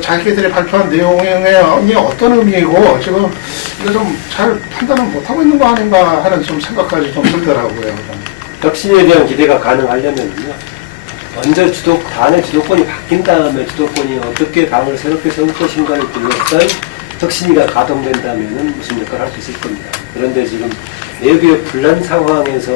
자기들이 발표한 내용이 어떤 의미이고 지금 이거 좀 잘 판단을 못하고 있는 거 아닌가 하는 좀 생각까지 좀 들더라고요. 혁신에 대한 기대가 가능하려면요. 먼저 당의 주도권이 바뀐 다음에 주도권이 어떻게 당을 새롭게 세울 것인가를 둘러싼 혁신위가 가동된다면 무슨 역할을 할 수 있을 겁니다. 그런데 지금 내부의 분란 상황에서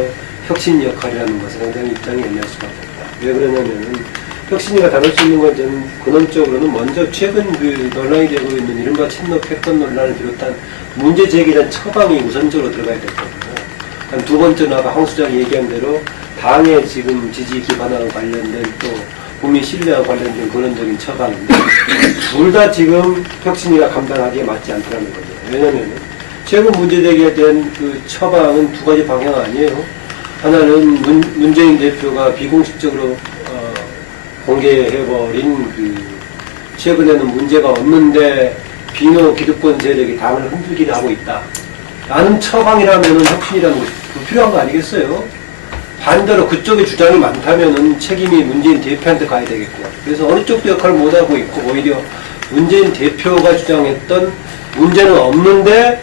혁신 역할이라는 것은 상당히 입장이 애매할 수밖에 없다. 왜 그러냐면은 혁신위가 다룰 수 있는 건 저는 근원적으로는 먼저 최근 그 논란이 되고 있는 이른바 친노 패권 논란을 비롯한 문제 제기에 대한 처방이 우선적으로 들어가야 될 거고요. 두 번째는 아까 황 수장이 얘기한 대로 당의 지금 지지 기반하고 관련된 또 국민 신뢰와 관련된 근원적인 처방인데 둘 다 지금 혁신위가 감당하기에 맞지 않다는 거죠. 왜냐하면 최근 문제 제기에 대한 그 처방은 두 가지 방향 아니에요. 하나는 문재인 대표가 비공식적으로 공개해버린 그 최근에는 문제가 없는데 비노 기득권 세력이 당을 흔들기를 하고 있다. 라는 처방이라면은 혁신이라는 것이 필요한 거 아니겠어요? 반대로 그쪽에 주장이 많다면은 책임이 문재인 대표한테 가야 되겠고. 그래서 어느 쪽도 역할을 못하고 있고 오히려 문재인 대표가 주장했던 문제는 없는데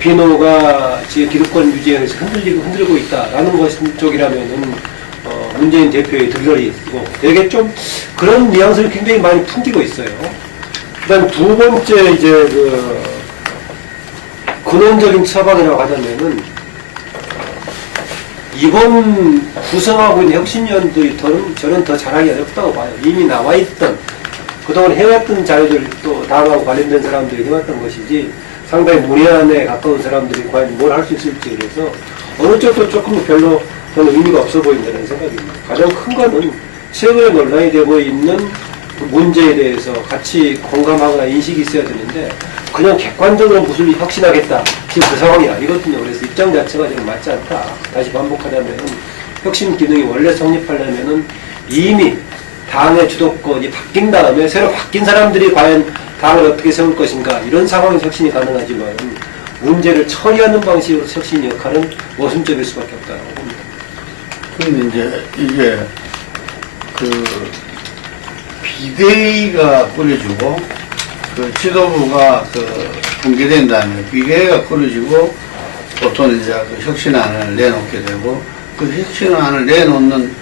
비노가 지금 기득권 유지에 의해서 흔들고 있다라는 것 쪽이라면은 문재인 대표의 들러리고 되게 좀 그런 뉘앙스를 굉장히 많이 풍기고 있어요. 그다음 두 번째 이제 그 근원적인 처방이라고 하자면은 이번 구성하고 있는 혁신위원들이 저는 더 잘하기 어렵다고 봐요. 이미 나와있던 그동안 해왔던 자료들 또 당하고 관련된 사람들이 해왔던 것이지 상당히 문외한에 가까운 사람들이 과연 뭘 할 수 있을지 그래서 어느 쪽도 조금 별로 저는 의미가 없어 보인다는 생각입니다. 가장 큰 거는 최근에 논란이 되고 있는 그 문제에 대해서 같이 공감하거나 인식이 있어야 되는데 그냥 객관적으로 무슨 혁신하겠다 지금 그 상황이 아니거든요. 그래서 입장 자체가 지금 맞지 않다. 다시 반복하자면 혁신 기능이 원래 성립하려면은 이미 당의 주도권이 바뀐 다음에 새로 바뀐 사람들이 과연 당을 어떻게 세울 것인가 이런 상황에서 혁신이 가능하지만 문제를 처리하는 방식으로 혁신 역할은 모순적일 수밖에 없다고 봅니다. 근데 이제 이게 그 비대위가 꾸려지고 그 지도부가 그 붕괴된 다음에 비대위가 꾸려지고 보통 이제 그 혁신안을 내놓게 되고 그 혁신안을 내놓는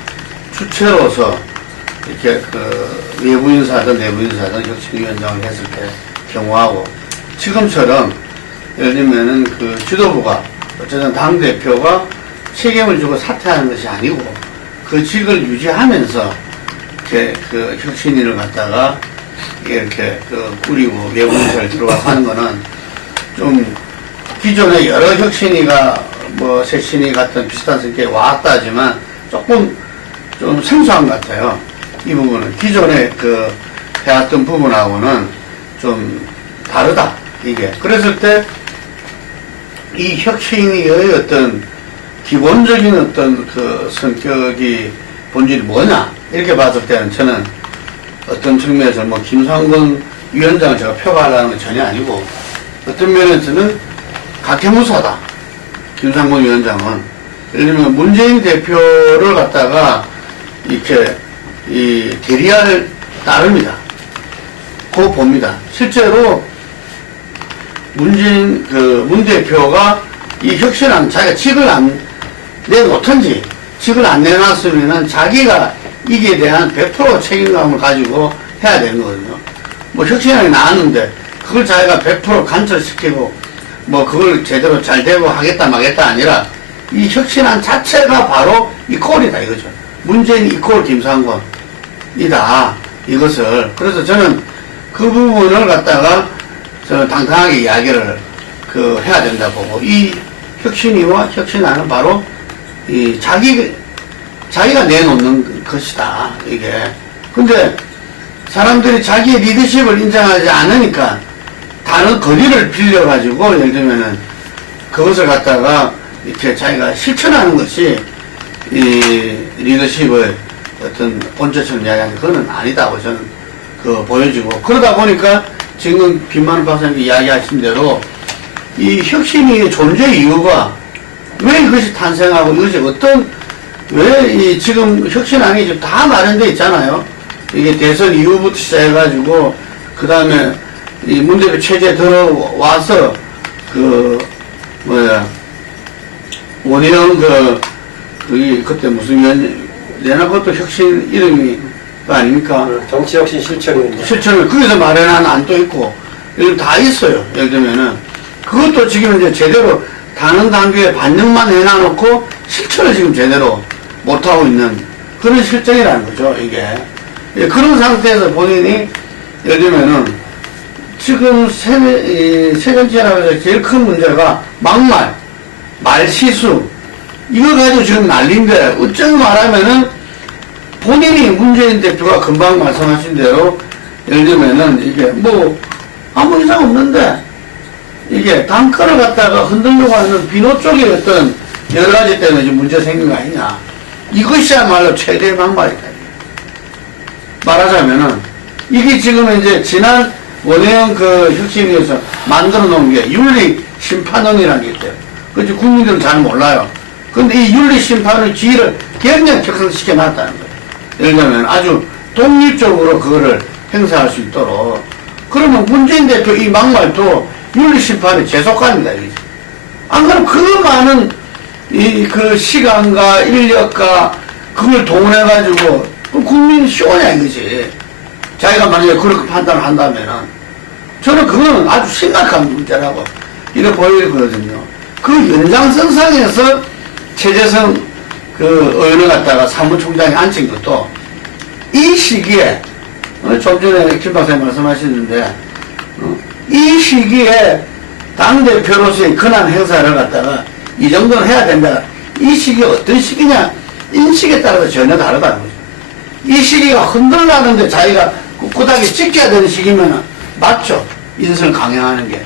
주체로서 이렇게 그 외부 인사든 내부 인사든 혁신위원장을 했을 때 경우하고 지금처럼 예를 들면은 그 지도부가 어쨌든 당대표가 책임을 지고 사퇴하는 것이 아니고 그 직을 유지하면서 이렇게 그 혁신위를 갖다가 이렇게 그 꾸리고 외부 인사를 들어가서 하는 거는 좀 기존에 여러 혁신위가 뭐 쇄신위 같은 비슷한 성격이 왔다 하지만 조금 좀 생소한 것 같아요. 이 부분은 기존에 그 해왔던 부분하고는 좀 다르다 이게. 그랬을 때 이 혁신위의 어떤 기본적인 어떤 그 성격이 본질이 뭐냐 이렇게 봤을 때는 저는 어떤 측면에서 뭐 김상곤 위원장을 제가 표방하려는 건 전혀 아니고 어떤 면에서는 각해무사다. 김상곤 위원장은 예를 들면 문재인 대표를 갖다가 이렇게 이 대리할 따릅니다. 그 봅니다. 실제로 문 대표가 이 혁신안 자기가 직을 안 내놓던지 직을 안 내놨으면은 자기가 이게 대한 100% 책임감을 가지고 해야 되는 거거든요. 뭐 혁신안이 나왔는데 그걸 자기가 100% 간철시키고 뭐 그걸 제대로 잘 되고 하겠다 마겠다 아니라 이 혁신안 자체가 바로 이 꼴이다 이거죠. 문재인 이꼴 김상곤이다 이것을. 그래서 저는 그 부분을 갖다가 저는 당당하게 이야기를 그 해야 된다 보고 이 혁신위와 혁신안은 바로 이 자기가 내놓는 것이다 이게. 근데 사람들이 자기의 리더십을 인정하지 않으니까 다른 거리를 빌려가지고 예를 들면은 그것을 갖다가 이렇게 자기가 실천하는 것이 이 리더십의 어떤 본chất 이야기하는데 그거는 아니다고 저는 그 보여지고 그러다 보니까 지금 김만우 박사님 이야기하신 대로 이 혁신의 존재 이유가 왜 이것이 탄생하고 이것이 어떤 왜 이 지금 혁신안이 지금 다 마련되어 있잖아요. 이게 대선 이후부터 시작해가지고 그 다음에 이 문 대표 체제에 들어와서 그 뭐야 원희영 그때 무슨 위원 내나 그것도 혁신 이름이 아닙니까? 정치혁신 실천위원장. 실천을 거기서 마련한 안도 있고 이런 다 있어요. 예를 들면은 그것도 지금 이제 제대로 다른 단계에 반영만 해놔놓고 실천을 지금 제대로 못하고 있는 그런 실정이라는 거죠. 이게 그런 상태에서 본인이 예를 들면은 지금 세 번째라고 해서 제일 큰 문제가 막말, 말실수 이거 가지고 지금 난리인데 어쩌고 말하면은 본인이 문재인 대표가 금방 말씀하신 대로 예를 들면은 이게 뭐 아무 이상 없는데 이게 당권을 갖다가 흔들려고 하는 비노 쪽의 어떤 여러 가지 때문에 지금 문제 생긴 거 아니냐. 이것이야말로 최대의 막말이다. 말하자면은 이게 지금 이제 지난 원혜영 그 혁신위에서 만들어 놓은 게 윤리심판원이라는 게 있대요. 그치 국민들은 잘 몰라요. 근데 이 윤리심판의 지위를 굉장히 격상시켜 놨다는 거예요. 예를 들면 아주 독립적으로 그거를 행사할 수 있도록. 그러면 문재인 대표 이 막말도 윤리심판에 제속합니다. 안 그러면 그 많은 그 시간과 인력과 그걸 동원해가지고 국민이 쉬우냐 이거지. 자기가 만약에 그렇게 판단을 한다면은 저는 그거는 아주 심각한 문제라고 이렇게 보이거든요. 그 연장선상에서 최재성 그 의원을 갖다가 사무총장에 앉힌 것도 이 시기에 좀 전에 김 박사님 말씀하셨는데 이 시기에 당대표로서의 권한 행사를 갖다가 이 정도는 해야 된다. 이 시기가 어떤 시기냐 인식에 따라서 전혀 다르다는 거죠. 이 시기가 흔들나는데 자기가 꿋꿋하게 지켜야 되는 시기면은 맞죠. 인선을 강행하는 게.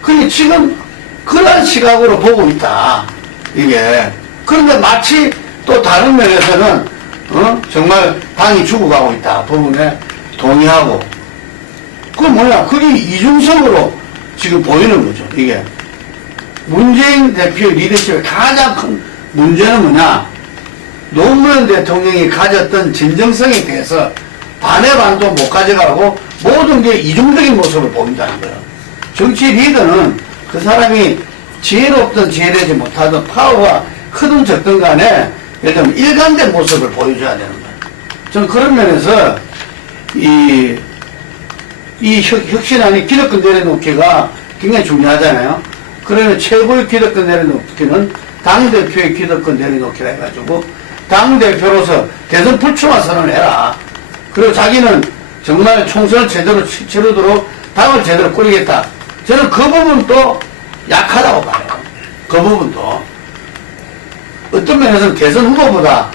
근데 지금 그런 시각으로 보고 있다. 이게. 그런데 마치 또 다른 면에서는 정말 당이 죽어가고 있다. 부분에 동의하고. 그게 뭐냐? 그게 이중성으로 지금 보이는 거죠. 이게. 문재인 대표의 리더십의 가장 큰 문제는 뭐냐? 노무현 대통령이 가졌던 진정성에 대해서 반의 반도 못 가져가고 모든 게 이중적인 모습을 보인다는 거예요. 정치 리더는 그 사람이 지혜롭든 지혜되지 못하든 파워가 크든 적든 간에 예를 들면 일관된 모습을 보여줘야 되는 거예요. 저는 그런 면에서 이 혁신안이 기득권 내려놓기가 굉장히 중요하잖아요. 그러면 최고의 기득권 내려놓기는 당대표의 기득권 내려놓기라 해가지고 당대표로서 대선 불출마 선언을 해라. 그리고 자기는 정말 총선을 제대로 치르도록 당을 제대로 꾸리겠다. 저는 그 부분도 약하다고 봐요. 그 부분도. 어떤 면에서는 대선 후보보다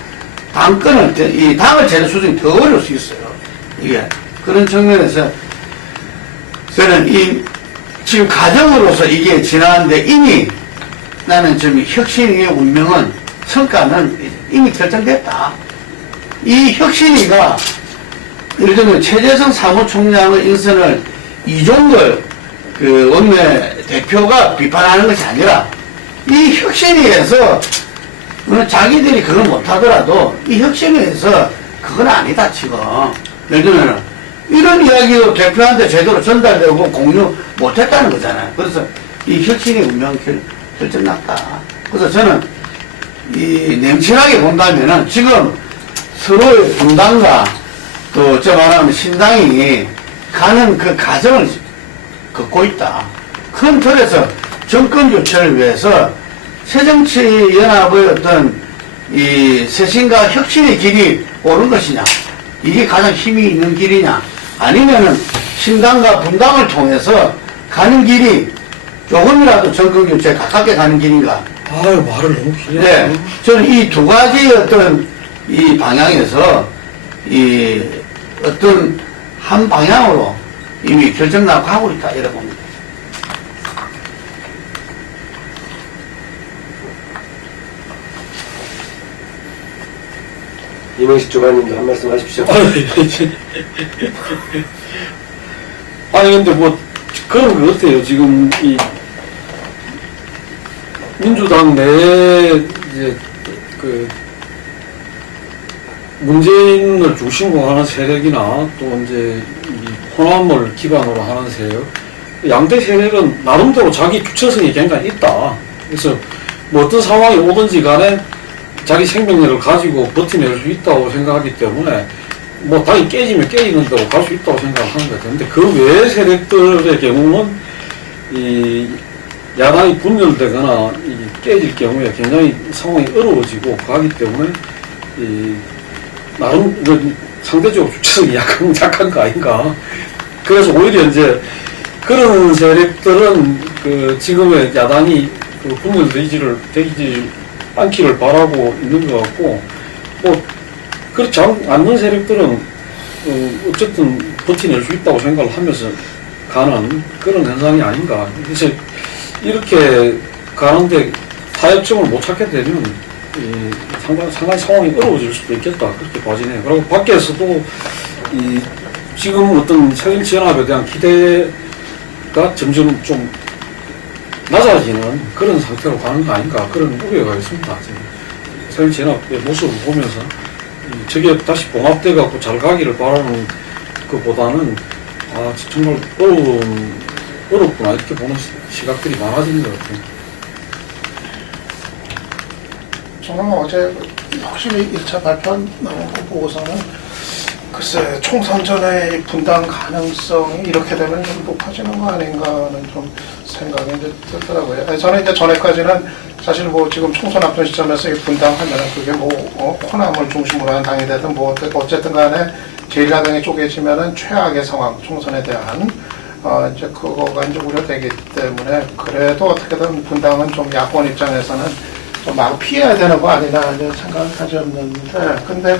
당권을, 이 당을 제대로 수준이 더 어려울 수 있어요. 이게. 그런 측면에서 저는 지금 가정으로서 이게 지나는데 이미 나는 지금 혁신위의 운명은 성과는 이미 결정됐다. 이 혁신위가 예를 들면 최재성 사무총장의 인선을 이종걸 그 원내 대표가 비판하는 것이 아니라 이 혁신위에서 자기들이 그걸 못하더라도 이 혁신위에서 그건 아니다 지금. 예를 들면 이런 이야기도 대표한테 제대로 전달되고 공유 못했다는 거잖아요. 그래서 이 혁신의 운명 결정났다. 그래서 저는 이 냉철하게 본다면은 지금 서로의 분당과 또 저 말하면 신당이 가는 그 과정을 걷고 있다. 큰 틀에서 정권 교체를 위해서 새정치연합의 어떤 이 쇄신과 혁신의 길이 옳은 것이냐, 이게 가장 힘이 있는 길이냐, 아니면은 신당과 분당을 통해서 가는 길이 조금이라도 정권 교체에 가깝게 가는 길인가? 아유, 말을 너무 길게. 네, 저는 이 두 가지 어떤 이 방향에서 이 어떤 한 방향으로 이미 결정나고 하고 있다 이렇게 봅니다. 이명식 조관님도 한 말씀 하십시오. 아니 근데 뭐 그런 것 같아요. 지금 이 민주당 내에 이제 그 문재인을 중심으로 하는 세력이나 또 이제 이 호남을 기반으로 하는 세력, 양대 세력은 나름대로 자기 주체성이 굉장히 있다. 그래서 뭐 어떤 상황이 오든지 간에 자기 생명력을 가지고 버텨낼 수 있다고 생각하기 때문에 뭐 당이 깨지면 깨지는 대로 갈 수 있다고 생각하는 것 같은데, 그 외의 세력들의 경우는 이 야당이 분열되거나 이 깨질 경우에 굉장히 상황이 어려워지고 가기 때문에 이 나름 상대적으로 주체성이 약한 거 아닌가. 그래서 오히려 이제 그런 세력들은 그 지금의 야당이 그 분열되지 않기를 바라고 있는 것 같고, 뭐 그렇지 않는 세력들은 어쨌든 버텨낼 수 있다고 생각을 하면서 가는 그런 현상이 아닌가. 그래서 이렇게 가는데 타협점을 못 찾게 되면 상당히 상황이 어려워질 수도 있겠다, 그렇게 봐지네요. 그리고 밖에서도 지금 어떤 새정치연합에 대한 기대가 점점 좀 낮아지는 그런 상태로 가는 거 아닌가, 그런 우려가 있습니다. 새정치연합의 모습을 보면서 저게 다시 봉합돼갖고 잘 가기를 바라는 것보다는 정말 어렵구나 이렇게 보는 시각들이 많아지는 것 같아요. 저는 어제 확실히 1차 발표 나온 거 보고서는 글쎄 총선 전에 분당 가능성이 이렇게 되면 좀 높아지는 거 아닌가 하는 좀 생각이 이제 들더라고요. 저는 이제 전에까지는 사실 뭐 지금 총선 앞둔 시점에서 이 분당하면은 그게 뭐 호남을 중심으로 하는 당이 되든 뭐 어쨌든 간에 제1야당이 쪼개지면은 최악의 상황, 총선에 대한 이제 그거가 이제 우려되기 때문에, 그래도 어떻게든 분당은 좀 야권 입장에서는 좀 막 피해야 되는 거 아니나 이제 생각을 가졌는데, 근데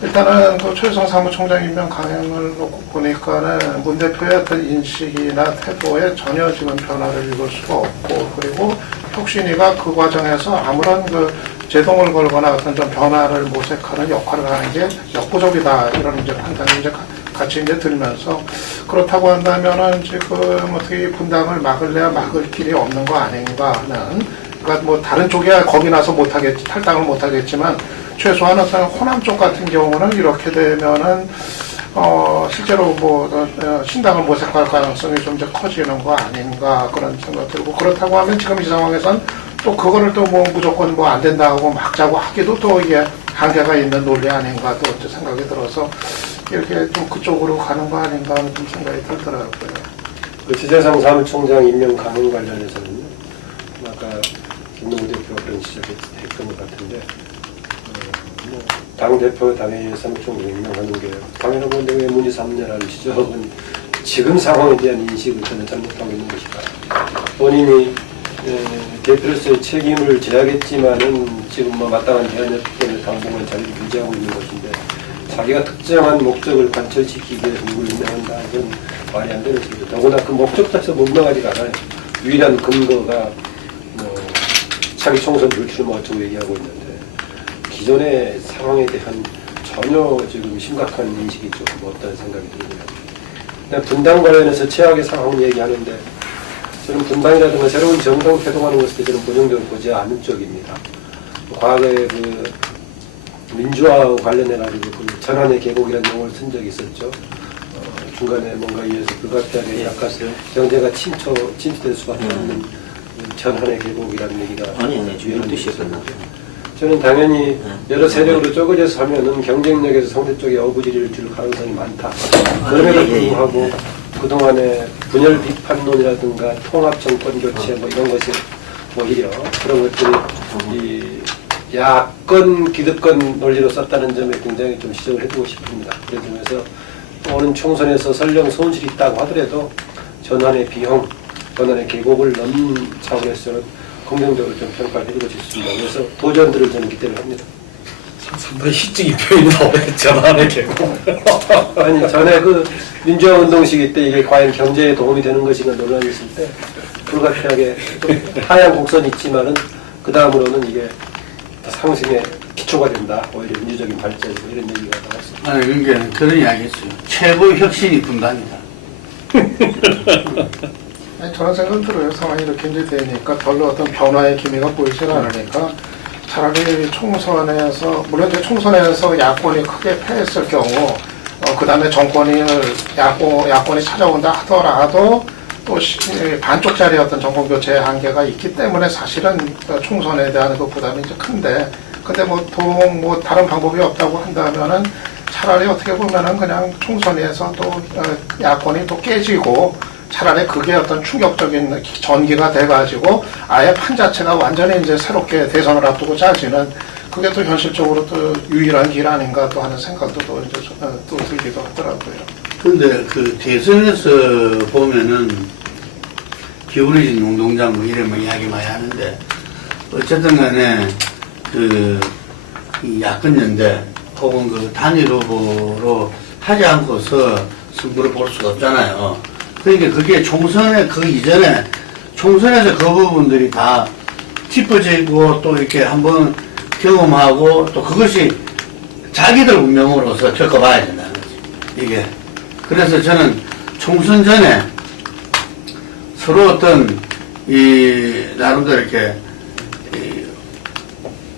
일단은 그 최수성 사무총장 임명 강행을 놓고 보니까는 문 대표의 어떤 인식이나 태도에 전혀 지금 변화를 읽을 수가 없고, 그리고 혁신위가 그 과정에서 아무런 그 제동을 걸거나 어떤 좀 변화를 모색하는 역할을 하는 게 역부족이다, 이런 이제 판단이 이제 같이 이제 들면서, 그렇다고 한다면은 지금 어떻게 분당을 막을래야 막을 길이 없는 거 아닌가 하는, 그러니까 뭐 다른 쪽에 겁이 나서 못하겠지, 탈당을 못하겠지만 최소한 어떤 호남 쪽 같은 경우는 이렇게 되면은 실제로 뭐 신당을 모색할 가능성이 좀 이제 커지는 거 아닌가, 그런 생각 들고, 그렇다고 하면 지금 이 상황에선 또 그거를 또 뭐 무조건 뭐 안 된다 하고 막자고 하기도 또 이게 한계가 있는 논리 아닌가, 또 이제 생각이 들어서 이렇게 좀 그쪽으로 가는 거 아닌가 하는 좀 생각이 들더라고요. 그 지재상 사무총장 임명 강행 관련해서는요, 아까 김동우 대표가 그런 지적했던 것 같은데, 뭐 당대표 당의 사무총장 임명하는 게 당연한 건데 왜 문희 삼녀라는 지적은 지금 상황에 대한 인식을 저는 잘못하고 있는 것이다. 본인이 대표로서의 책임을 져야겠지만은 지금 뭐 마땅한 대안이었기 때문에 당분간 자리를 유지하고 있는 것인데, 자기가 특정한 목적을 관철시키기 위해서 누구를 임명한다, 이건 말이 안 되는 소리죠. 더구나 그 목적 자체가 분명하지가 않아요. 유일한 근거가 뭐 차기 총선 불출마 어쩌고 얘기하고 있는데, 기존의 상황에 대한 전혀 지금 심각한 인식이 조금 없다는 생각이 들고요. 분당 관련해서 최악의 상황 얘기하는데, 저는 분당이라든가 새로운 정당 태동하는 것을 저는 부정적으로 보지 않는 쪽입니다. 과거에 그 민주화와 관련해가지고 그 전환의 계곡이라는 용어를 쓴 적이 있었죠. 중간에 뭔가 이어서 불가피하게 약간 경제가 침체될 수밖에 없는 전환의 계곡이라는 얘기가 아니, 이런 뜻이었나? 저는 당연히 여러 세력으로 쪼개져서 하면은 경쟁력에서 상대 쪽에 어부지리를 줄 가능성이 많다. 그럼에도 불구하고 그동안의 분열 비판론이라든가 통합 정권 교체 뭐 이런 것이 오히려 그런 것들이 이 야권 기득권 논리로 썼다는 점에 굉장히 좀 지적을 해두고 싶습니다. 그래서 오는 총선에서 설령 손실이 있다고 하더라도 전환의 비용, 전환의 계곡을 넘는 차원에서는 긍정적으로 좀 평가를 해주고 싶습니다. 그래서 도전들을 저는 기대를 합니다. 상당히 시적인 표현이 나오네, 전환의 계곡. 아니, 전에 그 민주화 운동 시기 때 이게 과연 경제에 도움이 되는 것인가 논란이 있을 때 불가피하게 좀 하향 곡선이 있지만은 그 다음으로는 이게 상승의 기초가 된다. 오히려 민주적인 발전이고 이런 얘기가 나왔습니다. 아니, 그러니까 그런 이야기 했어요. 최고의 혁신이 분당이다. 아니, 저런 생각 들어요. 상황이 이렇게 이제 되니까 별로 어떤 변화의 기미가 보이질 않으니까 차라리 총선에서, 물론 이제 총선에서 야권이 크게 패했을 경우, 그 다음에 정권이, 야권이 찾아온다 하더라도 또 반쪽짜리 어떤 정권 교체의 한계가 있기 때문에 사실은 총선에 대한 그 부담이 이제 큰데, 근데 보통 뭐 다른 방법이 없다고 한다면은 차라리 어떻게 보면은 그냥 총선에서 또 야권이 또 깨지고 차라리 그게 어떤 충격적인 전기가 돼가지고 아예 판 자체가 완전히 이제 새롭게 대선을 앞두고 짜지는 그게 또 현실적으로 또 유일한 길 아닌가 또 하는 생각도 또 이제 또 들기도 하더라고요. 근데 그 대선에서 보면은 기울어진 운동장 뭐 이런 뭐 이야기 많이 하는데, 어쨌든 간에 이 야권연대 혹은 그 단일 후보로 하지 않고서 승부를 볼 수가 없잖아요. 그러니까 그게 총선에 그 이전에 총선에서 그 부분들이 다 짚어지고 또 이렇게 한번 경험하고 또 그것이 자기들 운명으로서 겪어봐야 된다는 거지, 이게. 그래서 저는 총선 전에 서로 어떤 나름대로 이렇게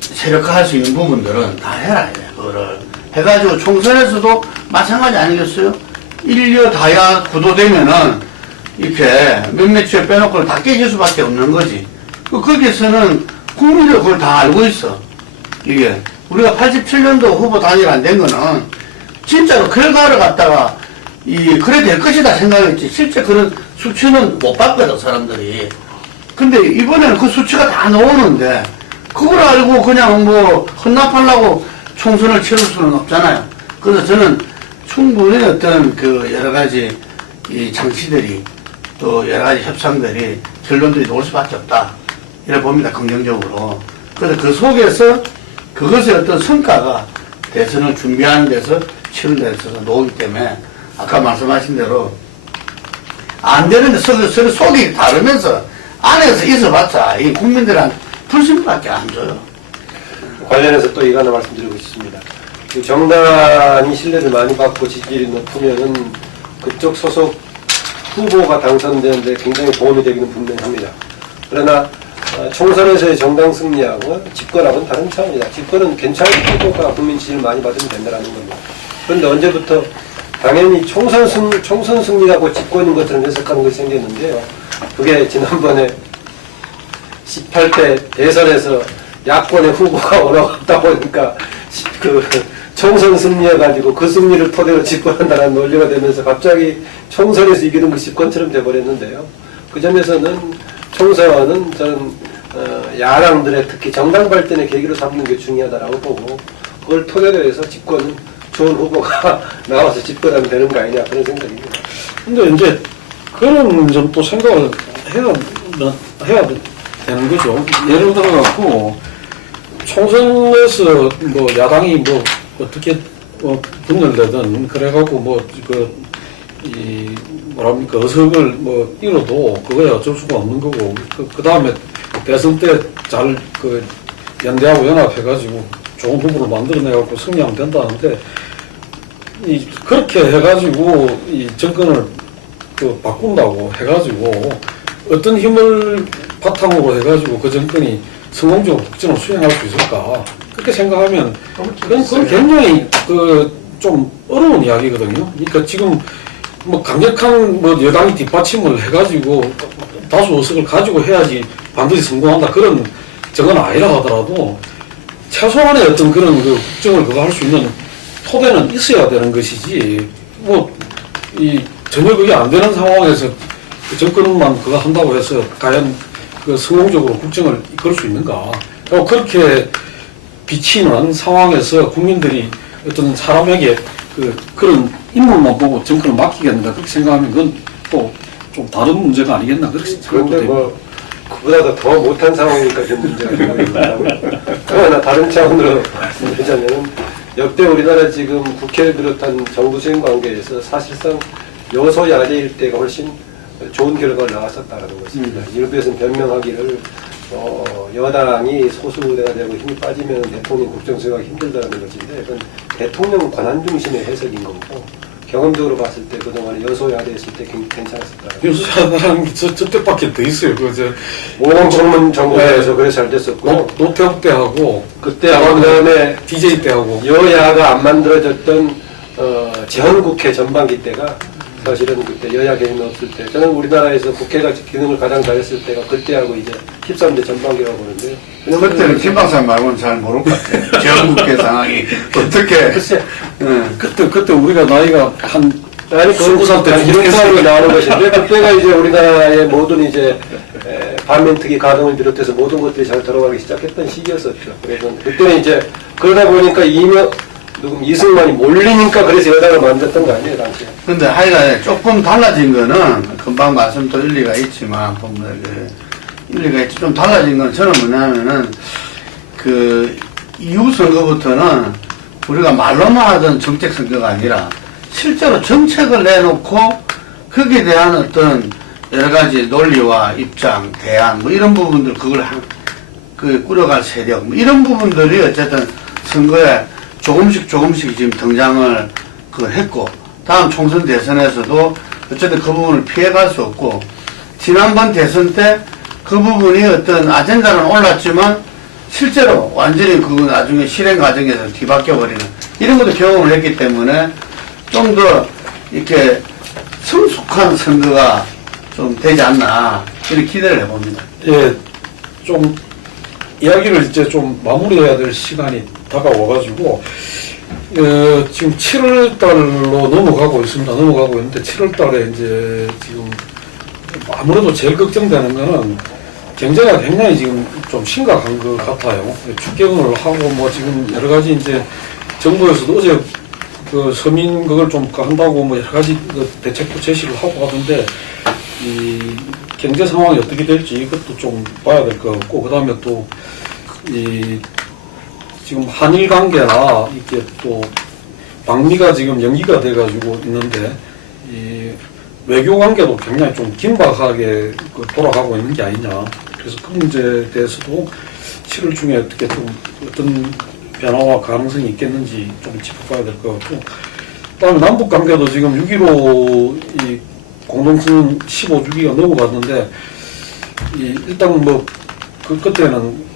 세력화할 수 있는 부분들은 다 해라, 이제. 그거를 해가지고 총선에서도 마찬가지 아니겠어요? 일려 다야 구도되면은 이렇게 몇몇 주에 빼놓고는 다 깨질 수밖에 없는 거지. 거기에서는 국민들 그걸 다 알고 있어. 이게 우리가 87년도 후보 단일 안 된 거는 진짜로 결과를 갖다가 그래 될 것이다 생각했지, 실제 그런 수치는 못 봤거든, 사람들이. 근데 이번에는 그 수치가 다 나오는데 그걸 알고 그냥 뭐 헌납하려고 총선을 치를 수는 없잖아요. 그래서 저는 충분히 어떤 그 여러 가지 이 장치들이 또 여러 가지 협상들이 결론들이 나올 수밖에 없다, 이래 봅니다, 긍정적으로. 그래서 그 속에서 그것의 어떤 성과가 대선을 준비하는 데서 치는 데 있어서 놓기 때문에 아까 말씀하신 대로 안 되는데 서로 속이 다르면서 안에서 있어봤자 이 국민들한테 불신밖에 안 줘요. 관련해서 또 이거 하나 말씀드리고 싶습니다. 그 정당이 신뢰를 많이 받고 지지율이 높으면은 그쪽 소속 후보가 당선되는데 굉장히 도움이 되기는 분명합니다. 그러나 총선에서의 정당 승리하고 집권하고는 다른 차원이다. 집권은 괜찮은 후보가 국민 지지를 많이 받으면 된다는 겁니다. 그런데 언제부터 당연히 총선 승리하고 집권인 것처럼 해석하는 것이 생겼는데요. 그게 지난번에 18대 대선에서 야권의 후보가 올라갔다 보니까 그 총선 승리해가지고 그 승리를 토대로 집권한다는 논리가 되면서 갑자기 총선에서 이기는 그 집권처럼 돼버렸는데요. 그 점에서는 총선은 저는 야당들의 특히 정당 발전의 계기로 삼는 게 중요하다라고 보고 그걸 토대로 해서 집권은 좋은 후보가 나와서 집권하면 되는 거 아니냐 그런 생각입니다. 근데 이제 그런 좀 또 생각을 해야 되는 거죠. 예를 들어갖고 총선에서 뭐 야당이 뭐 어떻게 분열되든 그래갖고 뭐랍니까 의석을 뭐 잃어도 그거야 어쩔 수가 없는 거고 그 다음에 대선 때 잘 연대하고 연합해가지고 좋은 후보를 만들어내갖고 승리하면 된다는데 그렇게 해가지고 이 정권을 바꾼다고 해가지고 어떤 힘을 바탕으로 해가지고 그 정권이 성공적으로 국정을 수행할 수 있을까? 그렇게 생각하면 그건 굉장히 좀 어려운 이야기거든요. 그러니까 지금 뭐 강력한 여당이 뒷받침을 해가지고 다수 의석을 가지고 해야지 반드시 성공한다 그런 저건 아니라 하더라도 최소한의 어떤 그런 국정을 그거 할 수 있는 토대는 있어야 되는 것이지 전혀 그게 안 되는 상황에서 정권만 그거 한다고 해서 과연 성공적으로 국정을 이끌 수 있는가? 그렇게 비치는 상황에서 국민들이 어떤 사람에게 그런 인물만 보고 정권을 맡기겠는가 그렇게 생각하면 그건 또 좀 다른 문제가 아니겠나 그렇게 생각도 그런데 됩니다. 그보다 더 못한 상황이니까 좀 문제가 있습니다. 그러나 다른 차원으로 말씀드리자면 역대 우리나라 지금 국회를 비롯한 정부 수행 관계에서 사실상 여소야대일 때가 훨씬 좋은 결과가 나왔었다는 것입니다. 일부에서는 변명하기를 여당이 소수대가 되고 힘이 빠지면 대통령 국정 수행하기 힘들다는 것인데 그건 대통령 권한 중심의 해석인 거고 경험적으로 봤을 때 그동안 여소야대 했을 때 괜찮았었다. 여소야대라는 게 저때밖에 더 있어요. 오공청문 정부에서 그래서 잘 됐었고요. 노태욱 때하고 그때하고 그다음에 DJ 때하고 여야가 안 만들어졌던 재헌국회 전반기 때가 사실은 그때 여야 개념이 없을 때 저는 우리나라에서 국회가 기능을 가장 잘했을 때가 그때하고 이제 13대 전반기라고 보는데요. 그때는 김 박사 말고는 잘 모를 것 같아요. 재헌국회 상황이 어떻게. 글쎄, 그때 우리가 나이가 한 아니, 20살 때 이런 상황이 나오는 것인데, 그때가 이제 우리나라의 모든 이제, 반면특위 가동을 비롯해서 모든 것들이 잘 돌아가기 시작했던 시기였었죠. 그래서 그때는 이제, 그러다 보니까 이승만이 몰리니까 그래서 여당을 만들었던 거 아니에요, 당시에. 근데 하여간 조금 달라진 거는, 금방 말씀도 일리가 있지만, 일리가 있지. 좀 달라진 건 저는 뭐냐면은, 이후 선거부터는 우리가 말로만 하던 정책 선거가 아니라, 실제로 정책을 내놓고 거기에 대한 어떤 여러 가지 논리와 입장, 대안 뭐 이런 부분들 그걸 꾸려갈 세력 뭐 이런 부분들이 어쨌든 선거에 조금씩 지금 등장을 했고 다음 총선 대선에서도 어쨌든 그 부분을 피해갈 수 없고 지난번 대선 때 그 부분이 어떤 아젠다는 올랐지만 실제로 완전히 그 나중에 실행 과정에서 뒤바뀌어 버리는 이런 것도 경험을 했기 때문에 좀 더 이렇게 성숙한 선거가 좀 되지 않나 이렇게 기대를 해봅니다. 예, 좀 이야기를 이제 좀 마무리해야 될 시간이 다가와가지고 지금 7월 달로 넘어가고 있습니다. 넘어가고 있는데 7월 달에 이제 지금 아무래도 제일 걱정되는 거는 경제가 굉장히 지금 좀 심각한 것 같아요. 추경을 하고 뭐 지금 여러 가지 이제 정부에서도 어제 서민 그걸 좀 한다고 뭐 여러 가지 대책도 제시를 하고 하던데 이 경제 상황이 어떻게 될지 이것도 좀 봐야 될 것 같고 그다음에 또 이 지금 한일 관계나 이렇게 또 방미가 지금 연기가 돼가지고 있는데 이 외교 관계도 굉장히 좀 긴박하게 돌아가고 있는 게 아니냐. 그래서 그 문제에 대해서도 7월 중에 어떻게 좀 어떤 변화와 가능성이 있겠는지 좀 짚어봐야 될 것 같고, 그다음에 남북 관계도 지금 6.15 이 공동선언 15주기가 넘어갔는데 일단 뭐 그때는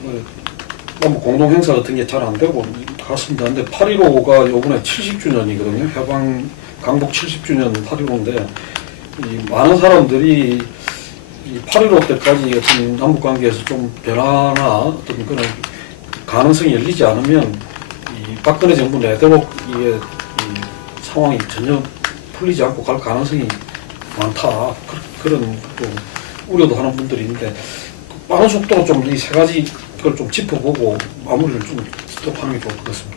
뭐 공동 행사 같은 게 잘 안 되고 갔습니다. 근데 8.15가 요번에 70주년이거든요. 해방 강복 70주년 8.15인데 많은 사람들이 이 8.15 때까지 어떤 남북 관계에서 좀 변화나 어떤 그런 가능성이 열리지 않으면 이 박근혜 정부 내도록 이게 이 상황이 전혀 풀리지 않고 갈 가능성이 많다. 그런 또 우려도 하는 분들이 있는데 빠른 속도로 좀 이 세 가지 걸 좀 짚어보고 마무리를 좀 하는 게 좋을 것 같습니다.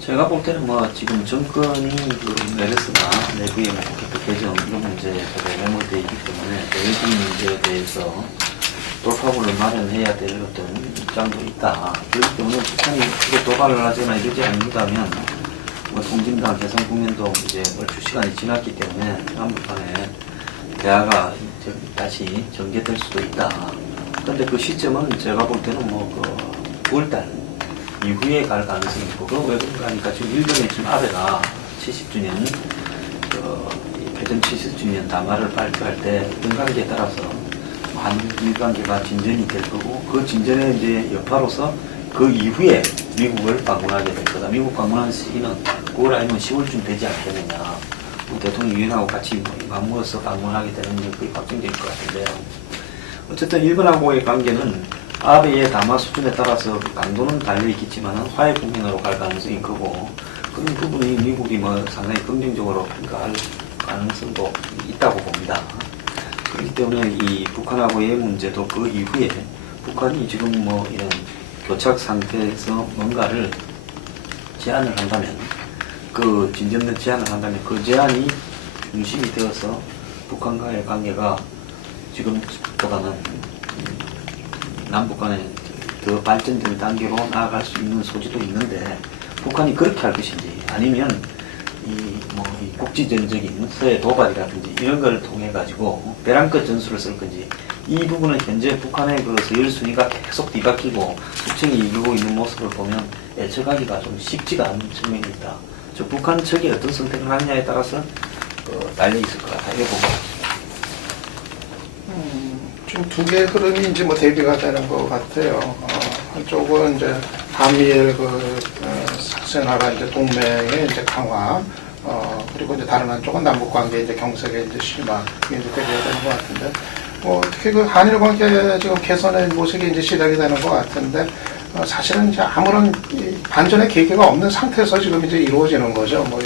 제가 볼 때는 뭐 지금 정권이 그 메르스나 내부의 뭐 국회 개정 이런 문제에 매몰되어 있기 때문에 내부 문제에 대해서 돌파구를 마련해야 될 어떤 입장도 있다. 그렇기 때문에 북한이 크게 도발을 하거나 이러지 않는다면 뭐 통진당 개성 국면도 이제 얼추 시간이 지났기 때문에 남북 간에 대화가 다시 전개될 수도 있다. 그런데 그 시점은 제가 볼 때는 뭐 그 9월달 이후에 갈 가능성이 있고, 그 왜 그런가 하니까 지금 일본의 지금 아베가 70주년, 패전 70주년 담화를 발표할 때 어떤 관계에 따라서 한일 관계가 진전이 될 거고, 그 진전의 이제 여파로서 그 이후에 미국을 방문하게 될 거다. 미국 방문하는 시기는 9월 아니면 10월쯤 되지 않겠느냐. 대통령 유엔하고 같이 맞물어서 방문하게 되는 게 거의 확정될 것 같은데요. 어쨌든 일본하고의 관계는 아베의 담화 수준에 따라서 강도는 달려있겠지만 화해 국면으로 갈 가능성이 크고, 그런 부분이 미국이 뭐 상당히 긍정적으로 평가할 가능성도 있다고 봅니다. 그렇기 때문에 이 북한하고의 문제도 그 이후에 북한이 지금 뭐 이런 교착 상태에서 뭔가를 제안을 한다면, 그 진전된 제안을 한다면 그 제안이 중심이 되어서 북한과의 관계가 지금보다는 남북 간에 더 발전된 단계로 나아갈 수 있는 소지도 있는데, 북한이 그렇게 할 것인지 아니면 이 국지전적인 서해 도발이라든지 이런 걸 통해 가지고 벼랑끝 전술을 쓸 건지, 이 부분은 현재 북한의 그 서열 순위가 계속 뒤바뀌고 수청이 이루고 있는 모습을 보면 예측하기가 좀 쉽지가 않은 측면이 있다. 저 북한 측이 어떤 선택을 하느냐에 따라서 달려 있을 것 같아요. 지금 두 개의 흐름이 이제 뭐 대비가 되는 것 같아요. 한쪽은 이제 한미일 사세나라 이제 동맹의 이제 강화, 그리고 이제 다른 한쪽은 남북 관계 이제 경색의 이제 심화, 이게 이제 대비가 되는 것 같은데, 뭐 특히 그 한일 관계 지금 개선의 모색이 이제 시작이 되는 것 같은데, 사실은 이제 아무런 반전의 계기가 없는 상태에서 지금 이제 이루어지는 거죠. 뭐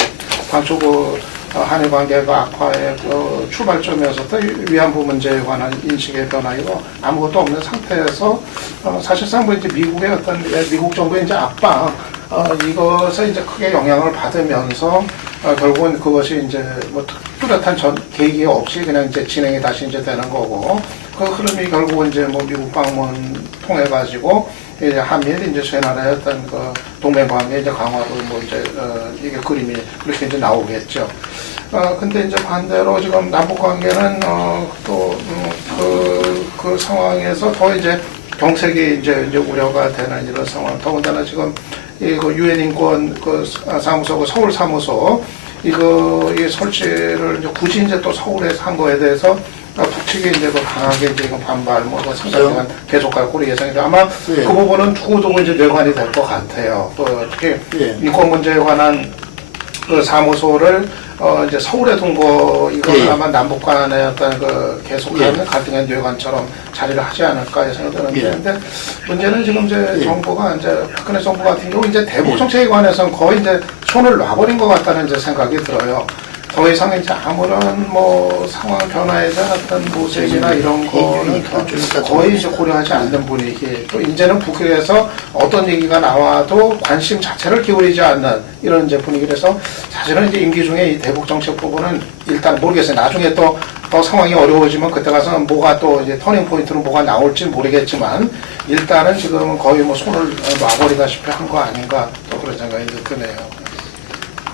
당초 그 한일 관계가 악화의 그 출발점이었었던 위안부 문제에 관한 인식의 변화이고 아무것도 없는 상태에서 사실상 뭐 이제 미국의 어떤 미국 정부의 이제 압박 이것에 이제 크게 영향을 받으면서 결국은 그것이 이제 뭐 뚜렷한 계기 없이 그냥 이제 진행이 다시 이제 되는 거고, 그 흐름이 결국은 이제 뭐 미국 방문 통해 가지고 이제 한미일 이제 세 나라의 어떤 그 동맹 관계 이제 강화로 뭐 이제 이게 그림이 그렇게 이제 나오겠죠. 근데 이제 반대로 지금 남북 관계는 그 상황에서 더 이제 경색이 이제 우려가 되는 이런 상황. 더군다나 지금 이 유엔 인권 사무소 그 서울 사무소 이 설치를 이제 굳이 이제 또 서울에서 한 거에 대해서 북측이 이제 강하게 이제 반발, 상당한 계속할 거로 예상인데 아마 그 부분은 두고두고 이제 뇌관이 될 것 같아요. 특히 인권 문제에 관한 그 사무소를 이제 서울에 둔 거, 이건 아마 남북 간의 어떤 그 계속하는 갈등의 뇌관처럼 자리를 하지 않을까 예상이 되는데, 근데 문제는 지금 이제 정부가 이제 박근혜 정부 같은 경우 이제 대북 정책에 관해서는 거의 이제 손을 놔버린 것 같다는 이제 생각이 들어요. 더 이상 이제 아무런 뭐 상황 변화에 대한 어떤 모색이나 이런 거는 거의 이제 고려하지 않는 분위기. 또 이제는 북에서 어떤 얘기가 나와도 관심 자체를 기울이지 않는 이런 이제 분위기라서 사실은 이제 임기 중에 이 대북 정책 부분은 일단 모르겠어요. 나중에 또 상황이 어려워지면 그때 가서 뭐가 또 이제 터닝 포인트로 뭐가 나올지 모르겠지만 일단은 지금은 거의 뭐 손을 놔버리다시피 한 거 아닌가 또 그런 생각이 드네요.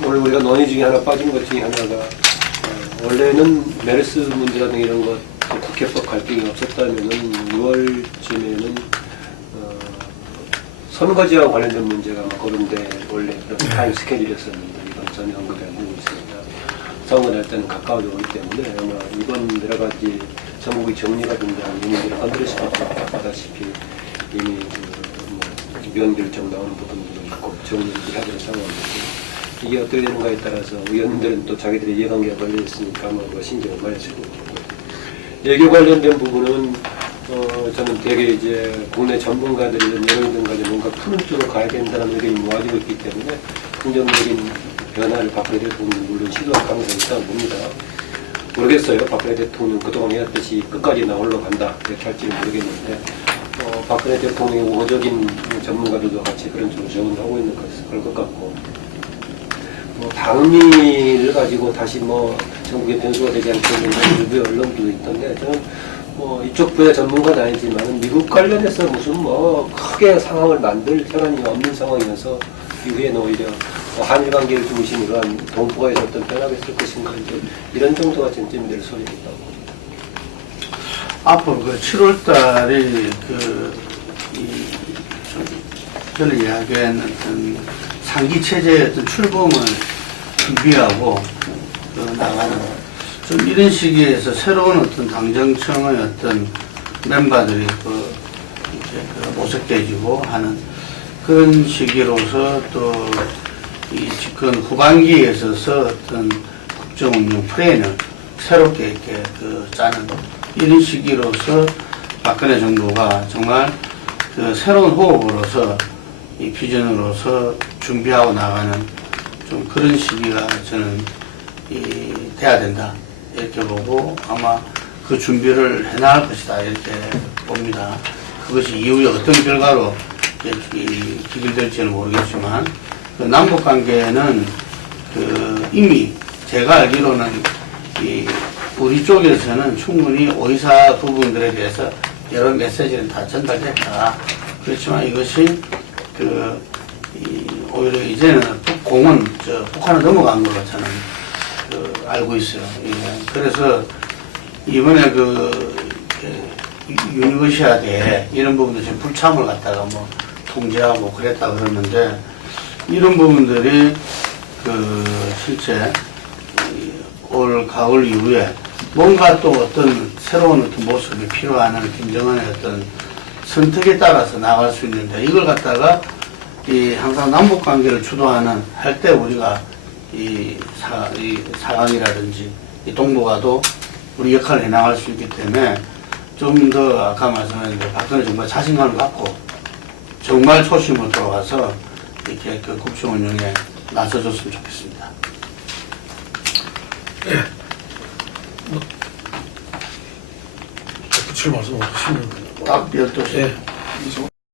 오늘 우리가 논의 중에 하나 빠진 것 중에 하나가 원래는 메르스 문제라든가 이런 것 국회법 갈등이 없었다면은 6월쯤에는 선거제와 관련된 문제가 막 거론돼 원래 그런 타임 스케줄이었었는데 이건 전혀 언급이 안 되고 있습니다. 선거 날짜는 가까워져 오기 때문에 아마 이번 여러 가지 전국이 정리가 된다는 의미를 건드릴 수밖에 없다시피 이미 위원 결정 나오는 부분도 있고 정리를 해야 될 상황이고 이게 어떻게 되는가에 따라서 의원들은 또 자기들의 이해관계가 걸려있으니까 아마 뭐 신경을 많이 쓰고 있고 외교 관련된 부분은 저는 되게 이제 국내 전문가들이 여론등까지 뭔가 푸는 쪽으로 가야 된다는 의견이 모아지고 있기 때문에 긍정적인 변화를 박근혜 대통령이 물론 시도할 가능성이 있다고 봅니다. 모르겠어요. 박근혜 대통령 그동안 해왔듯이 끝까지 나 올라간다 이렇게 할지는 모르겠는데 박근혜 대통령의 우호적인 전문가들도 같이 그런 쪽으로 적응을 하고 있는 그럴 것 같고 방미를 가지고 다시 전국에 변수가 되지 않겠는가 일부 언론도 있던데 저는 이쪽 분야 전문가는 아니지만 미국 관련해서 무슨 크게 상황을 만들 현안이 없는 상황이어서 이후에는 오히려 한일 관계를 중심으로 한 동북아에서 어떤 변화가 있을 것인가 이런 정도가 쟁점이 될 소리가 있다고 봅니다. 앞으로 7월 달에 저는 이야기한 어떤 상기 체제의 어떤 출범을 준비하고 나가는 좀 이런 시기에서 새로운 어떤 당정청의 어떤 멤버들이 이제 모색돼지고 하는 그런 시기로서 또 이 집권 후반기에 있어서 어떤 국정운영 플랜을 새롭게 이렇게 짜는 이런 시기로서 박근혜 정부가 정말 새로운 호흡으로서 이 비전으로서 준비하고 나가는 좀 그런 시기가 저는 돼야 된다 이렇게 보고 아마 그 준비를 해나갈 것이다 이렇게 봅니다. 그것이 이후에 어떤 결과로 기결될지는 모르겠지만 남북 관계는 이미 제가 알기로는 우리 쪽에서는 충분히 오이사 부분들에 대해서 여러 메시지는 다 전달됐다. 그렇지만 이것이 오히려 이제는 북한은 넘어간 걸로 저는 알고 있어요. 예. 그래서 이번에 유니버시아드에 이런 부분도 지금 불참을 갖다가 통제하고 그랬다 그러는데 이런 부분들이 실제 올 가을 이후에 뭔가 또 어떤 새로운 어떤 모습이 필요한 김정은의 어떤 선택에 따라서 나갈 수 있는데 이걸 갖다가 항상 남북 관계를 주도하는 할 때 우리가 이 사강이라든지 이 동북아도 우리 역할을 해나갈 수 있기 때문에 좀 더 아까 말씀하신 박근혜 정부가 자신감을 갖고 정말 초심으로 돌아가서 이렇게 국정 운영에 나서줬으면 좋겠습니다. 붙일 말씀 없으시면 딱 12시. 네.